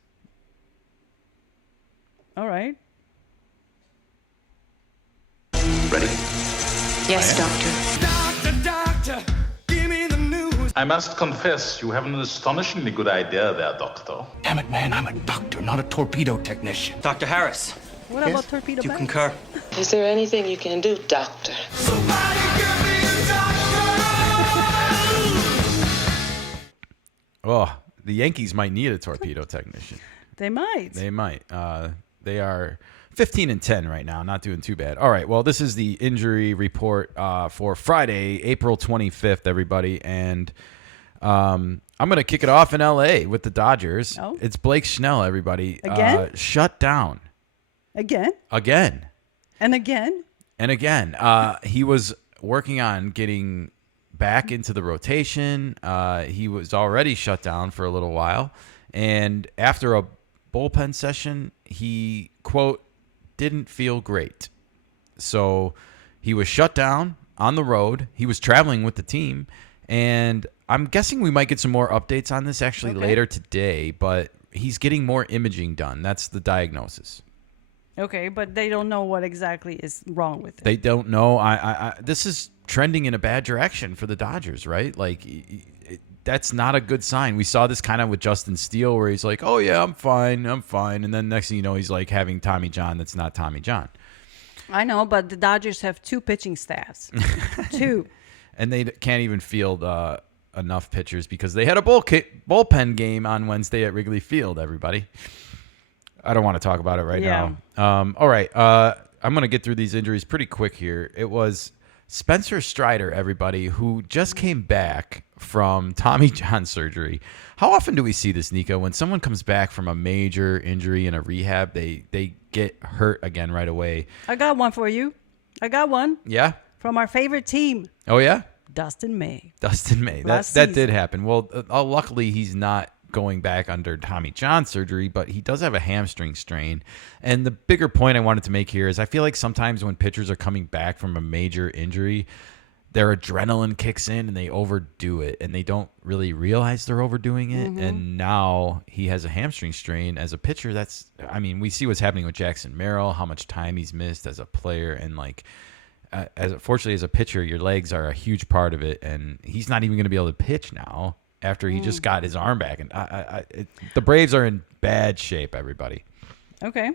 All right. Ready? Yes, doctor. Doctor, give me the news. I must confess, you have an astonishingly good idea there, Doctor. Damn it, man, I'm a doctor, not a torpedo technician. Dr. Harris. What about torpedo Do you bags? concur? Is there anything you can do, doctor? Oh, the Yankees might need a torpedo technician. They might. They might. They are 15-10 right now, not doing too bad. All right, well, this is the injury report for Friday, April 25th, everybody. And I'm going to kick it off in L.A. with the Dodgers. Oh. It's Blake Snell, everybody. Again? Shut down. Again? Again. And again? And again. He was working on getting back into the rotation. He was already shut down for a little while. And after a bullpen session, he, quote, didn't feel great. So he was shut down on the road. He was traveling with the team. And I'm guessing we might get some more updates on this actually later today. But he's getting more imaging done. That's the diagnosis. Okay, but they don't know what exactly is wrong with it. They don't know. This is trending in a bad direction for the Dodgers, right? Like, that's not a good sign. We saw this kind of with Justin Steele where he's like, oh, yeah, I'm fine. And then next thing you know, he's like having Tommy John that's not Tommy John. I know, but the Dodgers have 2 pitching staffs. 2. And they can't even field enough pitchers because they had a bullpen game on Wednesday at Wrigley Field, everybody. I don't want to talk about it right now. All right. I'm going to get through these injuries pretty quick here. It was Spencer Strider, everybody, who just came back from Tommy John surgery. How often do we see this, Nikka? When someone comes back from a major injury in a rehab, they get hurt again right away. I got one for you. I got one. Yeah? From our favorite team. Oh, yeah? Dustin May. Dustin May. That did happen. Well, luckily he's not going back under Tommy John surgery, but he does have a hamstring strain. And the bigger point I wanted to make here is I feel like sometimes when pitchers are coming back from a major injury, their adrenaline kicks in and they overdo it and they don't really realize they're overdoing it. Mm-hmm. And now he has a hamstring strain as a pitcher. We see what's happening with Jackson Merrill, how much time he's missed as a player. And fortunately as a pitcher, your legs are a huge part of it. And he's not even going to be able to pitch now after he just got his arm back. And the Braves are in bad shape, everybody. Okay.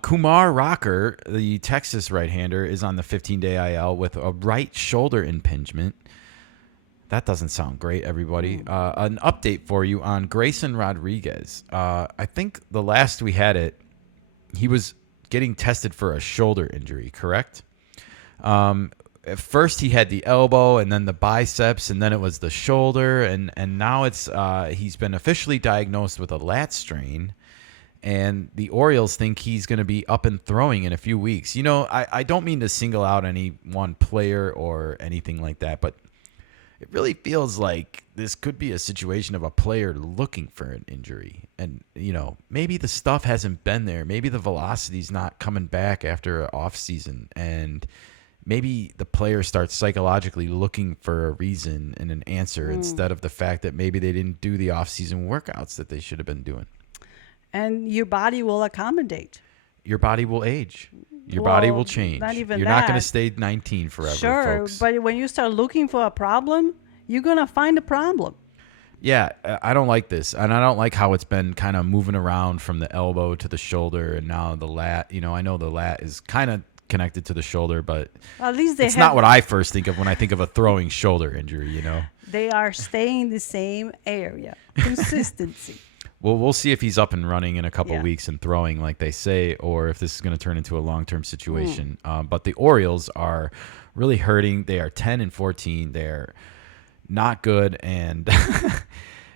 Kumar Rocker, the Texas right-hander, is on the 15-day IL with a right shoulder impingement. That doesn't sound great, everybody. An update for you on Grayson Rodriguez. I think the last we had it, he was getting tested for a shoulder injury, correct? At first he had the elbow and then the biceps and then it was the shoulder and now it's he's been officially diagnosed with a lat strain and the Orioles think he's going to be up and throwing in a few weeks. You know, I don't mean to single out any one player or anything like that, but it really feels like this could be a situation of a player looking for an injury. And, you know, maybe the stuff hasn't been there. Maybe the velocity's not coming back after an off season and maybe the player starts psychologically looking for a reason and an answer instead of the fact that maybe they didn't do the off-season workouts that they should have been doing. And your body will accommodate. Your body will age. Your body will change. Not even You're not going to stay 19 forever, sure, folks. but when you start looking for a problem, you're going to find a problem. Yeah, I don't like this. And I don't like how it's been kind of moving around from the elbow to the shoulder and now the lat. You know, I know the lat is kind of connected to the shoulder, but at least it's not what I first think of when I think of a throwing shoulder injury, you know. They are staying in the same area. Consistency. Well, we'll see if he's up and running in a couple weeks and throwing like they say, or if this is going to turn into a long-term situation. But the Orioles are really hurting. They are 10-14. They're not good, and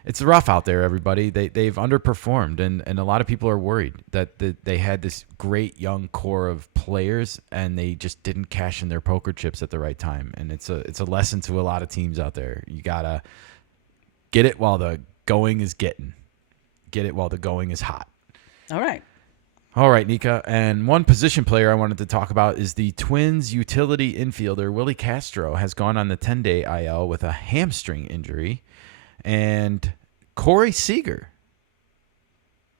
it's rough out there, everybody. They've underperformed, and a lot of people are worried that they had this great young core of players, and they just didn't cash in their poker chips at the right time. And it's a lesson to a lot of teams out there. You got to get it while the going is getting. Get it while the going is hot. All right. All right, Nikka. And one position player I wanted to talk about is the Twins utility infielder. Willie Castro has gone on the 10-day IL with a hamstring injury. And Corey Seager,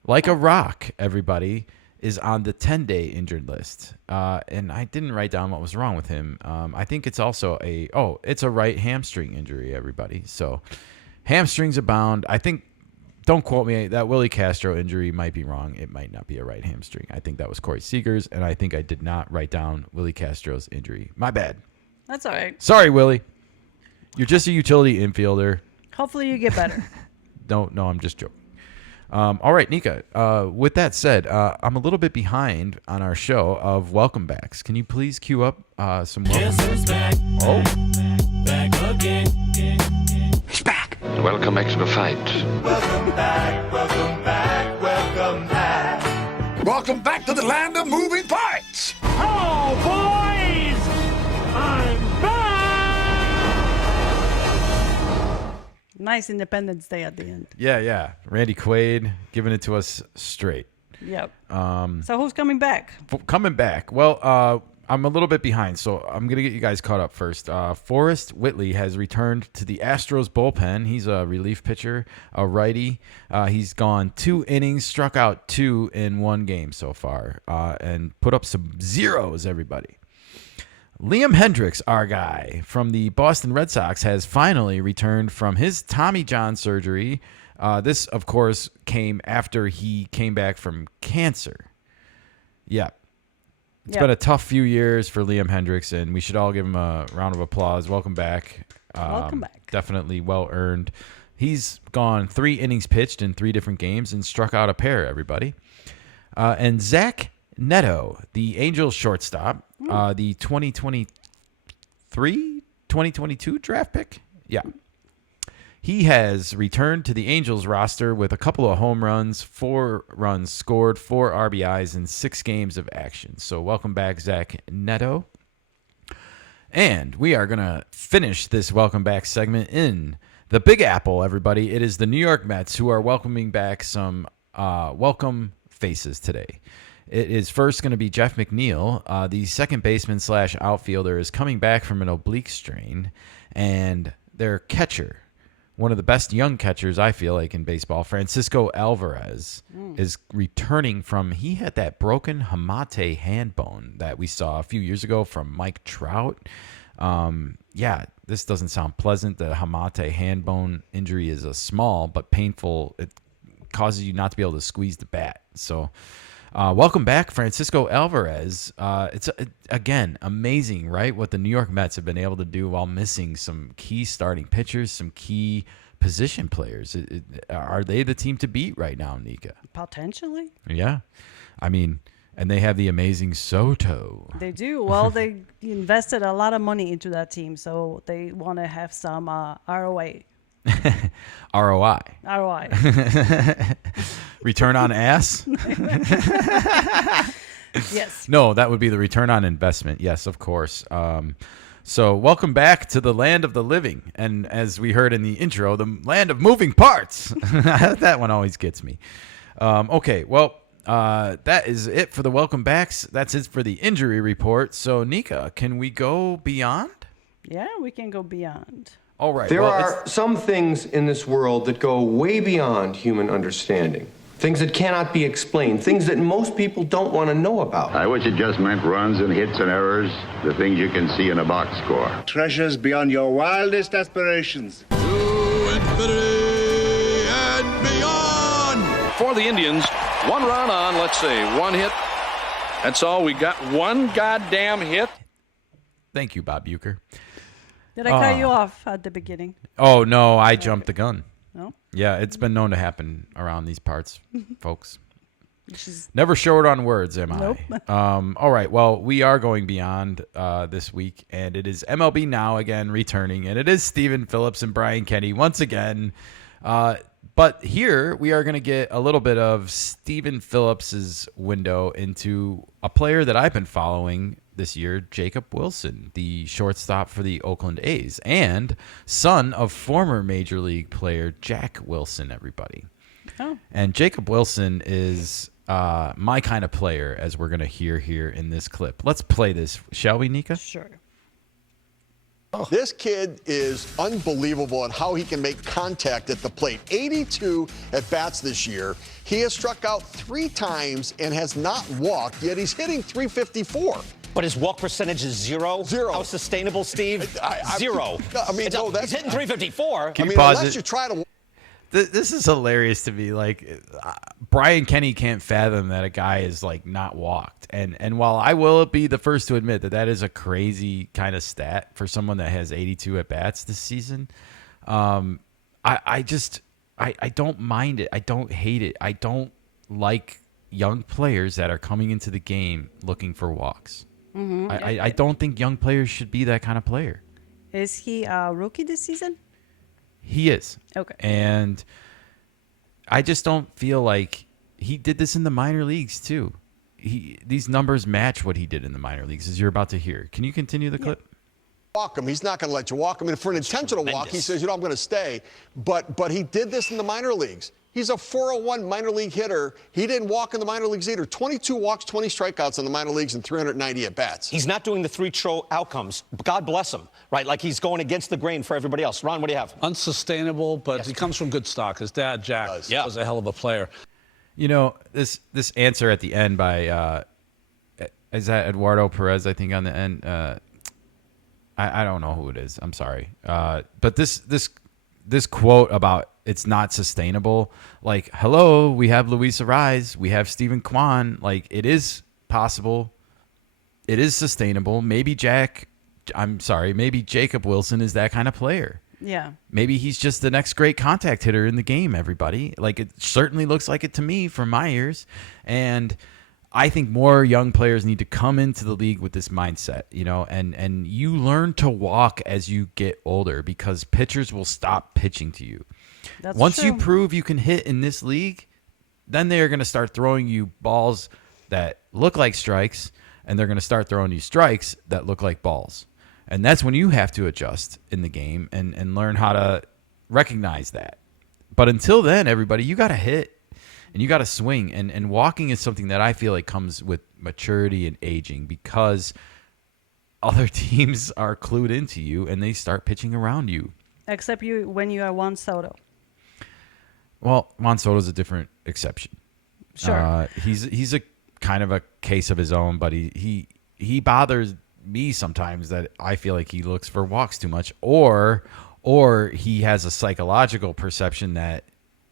like a rock, everybody, is on the 10-day injured list. And I didn't write down what was wrong with him. I think it's also it's a right hamstring injury, everybody. So hamstrings abound. I think, don't quote me, that Willie Castro injury might be wrong. It might not be a right hamstring. I think that was Corey Seager's, and I think I did not write down Willie Castro's injury. My bad. That's all right. Sorry, Willie. You're just a utility infielder. Hopefully you get better. No, I'm just joking. All right, Nikka, with that said, I'm a little bit behind on our show of welcome backs. Can you please cue up some welcome backs? Oh. Back again. He's back. Welcome back to the fight. Welcome back, welcome back, welcome back. Welcome back to the land of moving parts. Oh, boys! I'm back! Nice Independence Day at the end. Yeah. Randy Quaid giving it to us straight. Yep. So who's coming back? Coming back. Well, I'm a little bit behind, so I'm going to get you guys caught up first. Forrest Whitley has returned to the Astros bullpen. He's a relief pitcher, a righty. He's gone 2 innings, struck out 2 in 1 game so far, and put up some zeros, everybody. Liam Hendricks, our guy from the Boston Red Sox, has finally returned from his Tommy John surgery. This, of course, came after he came back from cancer. Yeah. It's been a tough few years for Liam Hendricks, and we should all give him a round of applause. Welcome back. Welcome back. Definitely well-earned. He's gone 3 innings pitched in 3 different games and struck out a pair, everybody. And Zach Neto, the Angels shortstop, the 2022 draft pick. Yeah. He has returned to the Angels roster with a couple of home runs, 4 runs scored, 4 RBIs in 6 games of action. So welcome back, Zach Neto. And we are going to finish this welcome back segment in the Big Apple, everybody. It is the New York Mets who are welcoming back some welcome faces today. It is first going to be Jeff McNeil. The second baseman / outfielder is coming back from an oblique strain. And their catcher, one of the best young catchers, I feel like, in baseball, Francisco Alvarez, is returning from, he had that broken Hamate hand bone that we saw a few years ago from Mike Trout. This doesn't sound pleasant. The Hamate hand bone injury is a small but painful. It causes you not to be able to squeeze the bat. So welcome back, Francisco Alvarez. It's, again, amazing, right, what the New York Mets have been able to do while missing some key starting pitchers, some key position players. Are they the team to beat right now, Nikka? Potentially. Yeah. I mean, and they have the amazing Soto. They do. Well, they invested a lot of money into that team, so they want to have some ROI. ROI. Return on ass? Yes. No, that would be the return on investment. Yes, of course. So welcome back to the land of the living. And as we heard in the intro, the land of moving parts. That one always gets me. Okay, well, that is it for the welcome backs. That's it for the injury report. So, Nikka, can we go beyond? Yeah, we can go beyond. All right. There are some things in this world that go way beyond human understanding. Things that cannot be explained, things that most people don't want to know about. I wish it just meant runs and hits and errors, the things you can see in a box score. Treasures beyond your wildest aspirations. To infinity and beyond. For the Indians, 1 run on, let's see, 1 hit. That's all. We got 1 goddamn hit. Thank you, Bob Uecker. Did I cut you off at the beginning? Oh, no, I jumped the gun. No? Yeah, it's been known to happen around these parts, folks. Never short on words, am I? Nope. All right, well, we are going beyond this week, and it is MLB Now again returning, and it is Stephen Phillips and Brian Kenny once again. But here we are going to get a little bit of Stephen Phillips's window into a player that I've been following this year, Jacob Wilson, the shortstop for the Oakland A's, and son of former Major League player Jack Wilson, everybody. Oh. And Jacob Wilson is my kind of player, as we're going to hear here in this clip. Let's play this, shall we, Nikka? Sure. This kid is unbelievable at how he can make contact at the plate. 82 at bats this year. He has struck out 3 times and has not walked, yet he's hitting .354. But his walk percentage is 0? How sustainable, Steve? 0. I mean, no, that's... He's hitting .354. Can you pause unless it? you try to... This is hilarious to me. Like, Brian Kenny can't fathom that a guy is like not walked. And while I will be the first to admit that is a crazy kind of stat for someone that has 82 at bats this season, I don't mind it. I don't hate it. I don't like young players that are coming into the game looking for walks. Mm-hmm. I don't think young players should be that kind of player. Is he a rookie this season? He is. Okay. And I just don't feel like he did this in the minor leagues too. These numbers match what he did in the minor leagues, as you're about to hear. Can you continue the clip? Walk him. He's not going to let you walk him. And for an intentional walk, he says, I'm going to stay. But he did this in the minor leagues. He's a 401 minor league hitter. He didn't walk in the minor leagues either. 22 walks, 20 strikeouts in the minor leagues, and 390 at bats. He's not doing the 3 true outcomes. God bless him, right? Like he's going against the grain for everybody else. Ron, what do you have? Unsustainable, but he comes from good stock. His dad, Jack, was a hell of a player. You know, this answer at the end by is that Eduardo Perez, I think, on the end. I don't know who it is. I'm sorry. But this quote about it's not sustainable. Like, hello, we have Luis Arraez, we have Stephen Kwan. Like, it is possible. It is sustainable. Maybe Jacob Wilson is that kind of player. Yeah. Maybe he's just the next great contact hitter in the game, everybody. Like, it certainly looks like it to me from my ears. And I think more young players need to come into the league with this mindset, you know, and you learn to walk as you get older because pitchers will stop pitching to you. Once you prove you can hit in this league, then they are going to start throwing you balls that look like strikes, and they're going to start throwing you strikes that look like balls. And that's when you have to adjust in the game and learn how to recognize that. But until then, everybody, you got to hit. And you got to swing. And walking is something that I feel like comes with maturity and aging because other teams are clued into you and they start pitching around you. Except when you are Juan Soto. Well, Juan Soto's a different exception. Sure. He's a kind of a case of his own, but he bothers me sometimes that I feel like he looks for walks too much, or he has a psychological perception that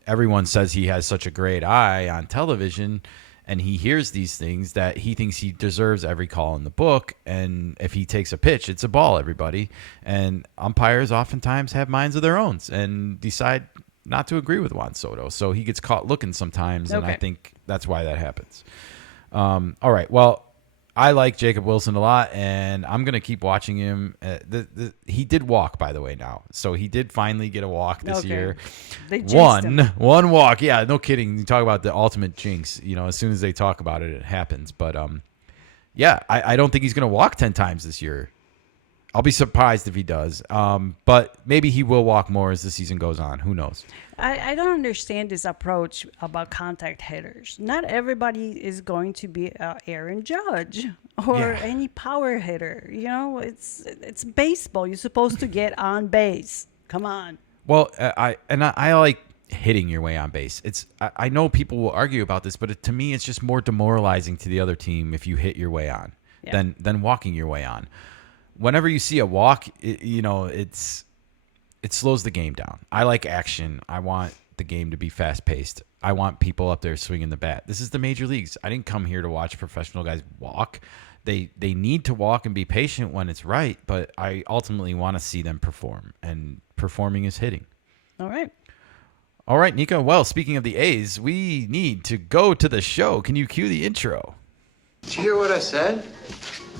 everyone says he has such a great eye on television, and he hears these things that he thinks he deserves every call in the book. And if he takes a pitch, it's a ball, everybody. And umpires oftentimes have minds of their own and decide not to agree with Juan Soto. So he gets caught looking sometimes, and I think that's why that happens. All right, well, I like Jacob Wilson a lot, and I'm going to keep watching him. He did walk, by the way, now. So he did finally get a walk this year. They jinxed him. One walk. Yeah, no kidding. You talk about the ultimate jinx. You know, as soon as they talk about it, it happens. But, yeah, I don't think he's going to walk 10 times this year. I'll be surprised if he does. But maybe he will walk more as the season goes on. Who knows? I don't understand this approach about contact hitters. Not everybody is going to be Aaron Judge or any power hitter. You know, it's baseball. You're supposed to get on base. Come on. Well, I hitting your way on base. I know people will argue about this, but to me, it's just more demoralizing to the other team if you hit your way on than walking your way on. Whenever you see a walk, it slows the game down. I like action. I want the game to be fast paced. I want people up there swinging the bat. This is the major leagues. I didn't come here to watch professional guys walk. They need to walk and be patient when it's right, but I ultimately want to see them perform, and performing is hitting. All right. All right, Nikka. Well, speaking of the A's, we need to go to the show. Can you cue the intro? Did you hear what I said?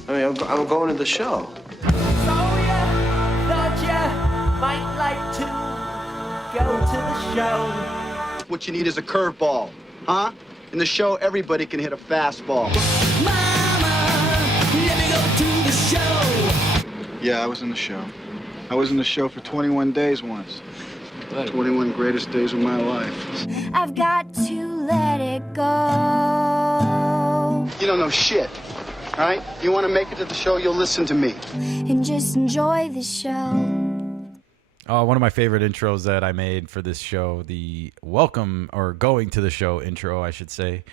I mean, I'm going to the show. Thought you might like to go to the show. What you need is a curveball, huh? In the show, everybody can hit a fastball. Mama, let me go to the show. Yeah, I was in the show. I was in the show for 21 days once. 21 greatest days of my life. I've got to let it go. You don't know shit, all right? You want to make it to the show, you'll listen to me. And just enjoy the show. One of my favorite intros that I made for this show, the welcome or going to the show intro, I should say.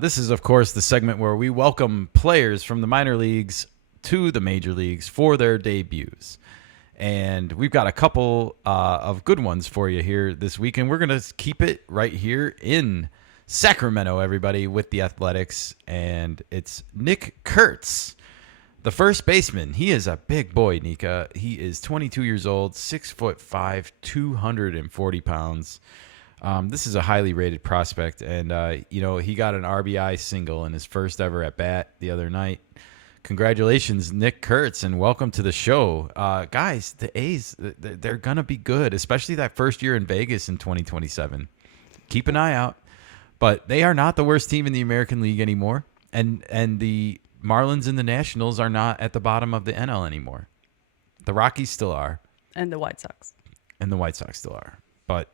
This is, of course, the segment where we welcome players from the minor leagues to the major leagues for their debuts. And we've got a couple of good ones for you here this week, and we're going to keep it right here in Sacramento, everybody, with the Athletics. And it's Nick Kurtz, the first baseman. He is a big boy, Nikka. He is 22 years old, 6'5", 240 pounds. This is a highly rated prospect, and he got an RBI single in his first ever at bat the other night. Congratulations, Nick Kurtz, and welcome to the show. Guys, the A's, they're going to be good, especially that first year in Vegas in 2027. Keep an eye out. But they are not the worst team in the American League anymore, and the Marlins and the Nationals are not at the bottom of the NL anymore. The Rockies still are. And the White Sox. And the White Sox still are. But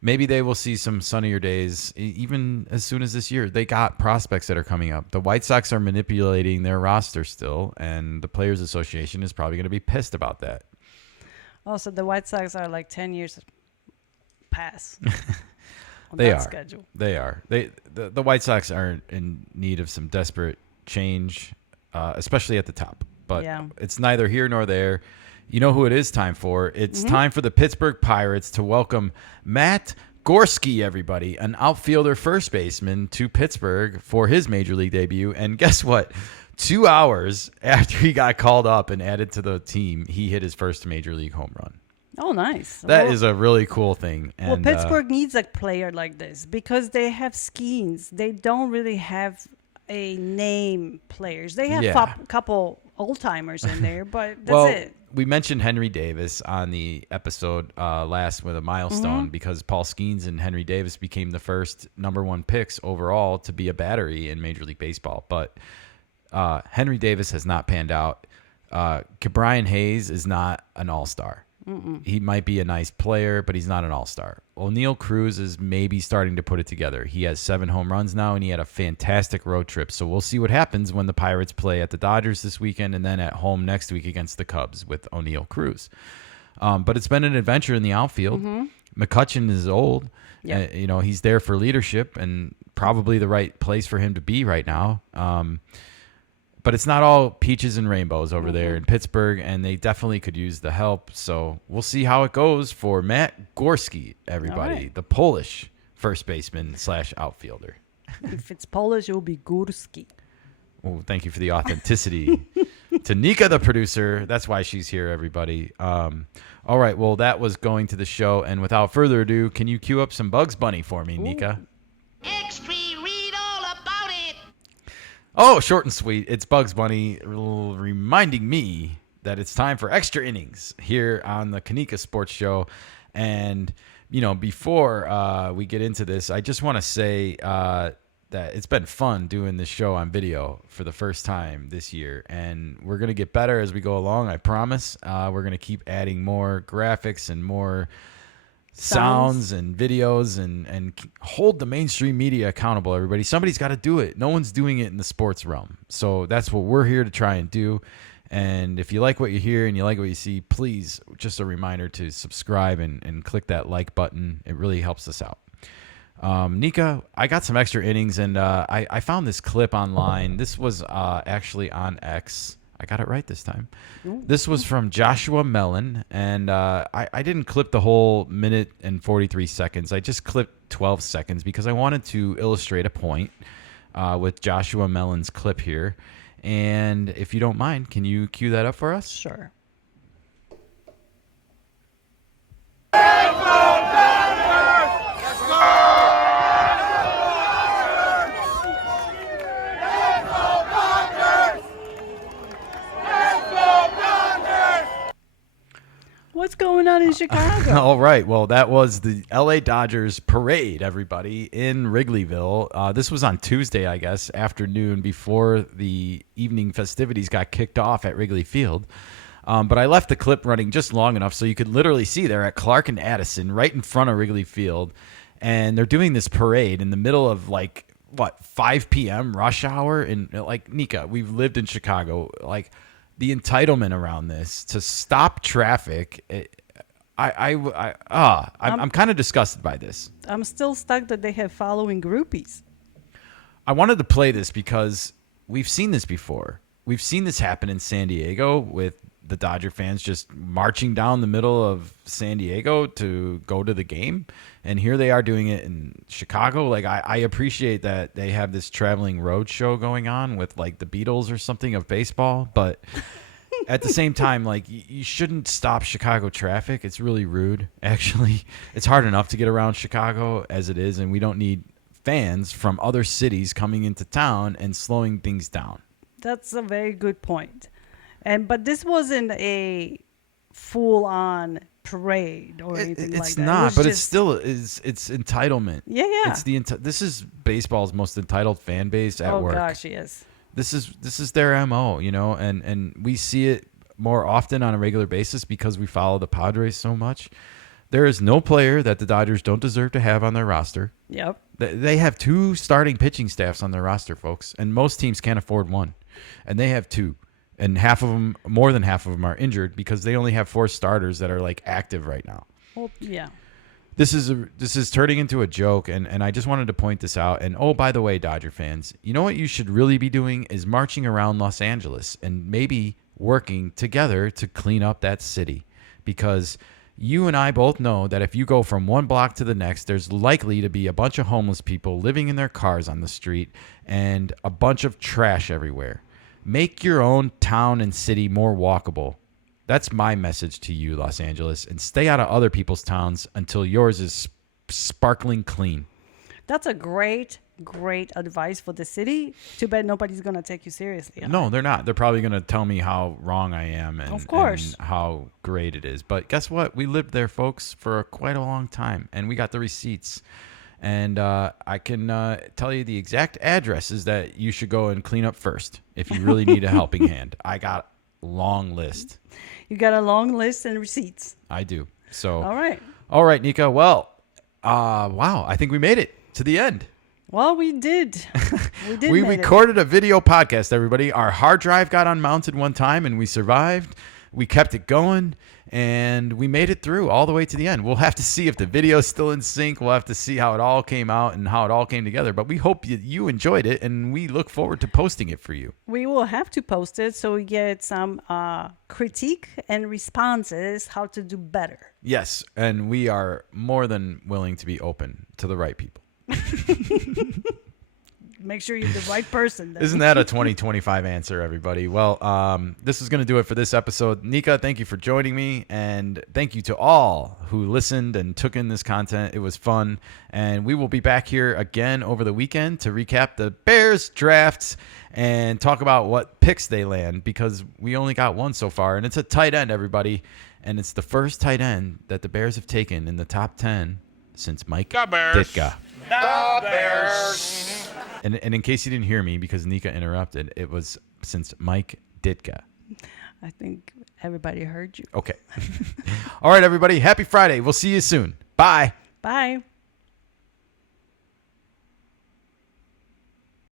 maybe they will see some sunnier days even as soon as this year. They got prospects that are coming up. The White Sox are manipulating their roster still, and the Players Association is probably going to be pissed about that. Also, the White Sox are like 10 years past. They are. Schedule. They are. The White Sox are in need of some desperate change, especially at the top. But it's neither here nor there. You know who it is time for? It's time for the Pittsburgh Pirates to welcome Matt Gorski, everybody, an outfielder first baseman, to Pittsburgh for his major league debut. And guess what? 2 hours after he got called up and added to the team, he hit his first major league home run. Oh, nice. That is a really cool thing. And, Pittsburgh needs a player like this because they have schemes. They don't really have a name players. They have a couple old-timers in there, but that's it. We mentioned Henry Davis on the episode last with a milestone because Paul Skeens and Henry Davis became the first #1 picks overall to be a battery in Major League Baseball. But Henry Davis has not panned out. Brian Hayes is not an all-star. He might be a nice player, but he's not an all-star. O'Neal Cruz is maybe starting to put it together. He has 7 home runs now, and he had a fantastic road trip. So we'll see what happens when the Pirates play at the Dodgers this weekend and then at home next week against the Cubs with O'Neal Cruz. But it's been an adventure in the outfield. McCutchen is old. He's there for leadership and probably the right place for him to be right now. But it's not all peaches and rainbows over there in Pittsburgh, and they definitely could use the help. So we'll see how it goes for Matt Gorski, everybody, the Polish first baseman / outfielder. If it's Polish, it will be Górski. Oh, thank you for the authenticity. To Nikka, the producer. That's why she's here, everybody. All right, well, that was going to the show. And without further ado, can you cue up some Bugs Bunny for me, Nikka? Oh, short and sweet. It's Bugs Bunny reminding me that it's time for extra innings here on the KeNikka Sports Show. And, before we get into this, I just want to say that it's been fun doing this show on video for the first time this year. And we're going to get better as we go along, I promise. We're going to keep adding more graphics and more sounds and videos and hold the mainstream media accountable, everybody. Somebody's got to do it. No one's doing it in the sports realm. So that's what we're here to try and do. And if you like what you hear and you like what you see, please, just a reminder to subscribe and click that like button. It really helps us out. Nikka, I got some extra innings, and I found this clip online. This was actually on X. I got it right this time. This was from Joshua Mellon, and I didn't clip the whole minute and 43 seconds. I just clipped 12 seconds because I wanted to illustrate a point with Joshua Mellon's clip here. And if you don't mind, can you cue that up for us? Sure. What's going on in Chicago? All right. Well, that was the LA Dodgers parade, everybody, in Wrigleyville. This was on Tuesday, I guess, afternoon before the evening festivities got kicked off at Wrigley Field. But I left the clip running just long enough so you could literally see they're at Clark and Addison right in front of Wrigley Field. And they're doing this parade in the middle of 5 p.m. rush hour. And Nikka, we've lived in Chicago. The entitlement around this to stop traffic, I'm kind of disgusted by this. I'm still stuck that they have following groupies. I wanted to play this because we've seen this before. We've seen this happen in San Diego with the Dodger fans just marching down the middle of San Diego to go to the game. And here they are doing it in Chicago. I appreciate that they have this traveling road show going on with the Beatles or something of baseball. But at the same time, you shouldn't stop Chicago traffic. It's really rude, actually. It's hard enough to get around Chicago as it is. And we don't need fans from other cities coming into town and slowing things down. That's a very good point. But this wasn't a full-on parade or anything like that. It's not, but it still is. It's entitlement. Yeah. It's this is baseball's most entitled fan base at work. Oh gosh, yes. This is their MO, and we see it more often on a regular basis because we follow the Padres so much. There is no player that the Dodgers don't deserve to have on their roster. Yep. They have 2 starting pitching staffs on their roster, folks, and most teams can't afford 1, and they have 2. And more than half of them are injured because they only have 4 starters that are active right now. Well, yeah. This is turning into a joke, and I just wanted to point this out. And oh, by the way, Dodger fans, you know what you should really be doing is marching around Los Angeles and maybe working together to clean up that city, because you and I both know that if you go from one block to the next, there's likely to be a bunch of homeless people living in their cars on the street and a bunch of trash everywhere. Make your own town and city more walkable. That's my message to you, Los Angeles, and stay out of other people's towns until yours is sparkling clean. That's a great advice for the city. Too bad nobody's going to take you seriously. No, they're not. They're probably going to tell me how wrong I am and, of course, and how great it is. But guess what? We lived there, folks, for quite a long time, and we got the receipts. And I can tell you the exact addresses that you should go and clean up first if you really need a helping hand. I got a long list. You got a long list and receipts. I do. So all right, Nikka. Well, wow, I think we made it to the end. Well, we did. We recorded a video podcast, everybody. Our hard drive got unmounted one time, and we survived. We kept it going, and we made it through all the way to the end. We'll have to see if the video is still in sync. We'll have to see how it all came out and how it all came together. But we hope you enjoyed it, and we look forward to posting it for you. We will have to post it so we get some critique and responses how to do better. Yes, and we are more than willing to be open to the right people. Make sure you're the right person. Then. Isn't that a 2025 answer, everybody? Well, this is going to do it for this episode. Nikka, thank you for joining me, and thank you to all who listened and took in this content. It was fun, and we will be back here again over the weekend to recap the Bears drafts and talk about what picks they land, because we only got one so far, and it's a tight end, everybody, and it's the first tight end that the Bears have taken in the top 10 since Mike Ditka. The Bears. And in case you didn't hear me, because Nikka interrupted, it was since Mike Ditka. I think everybody heard you. Okay. All right, everybody. Happy Friday. We'll see you soon. Bye. Bye.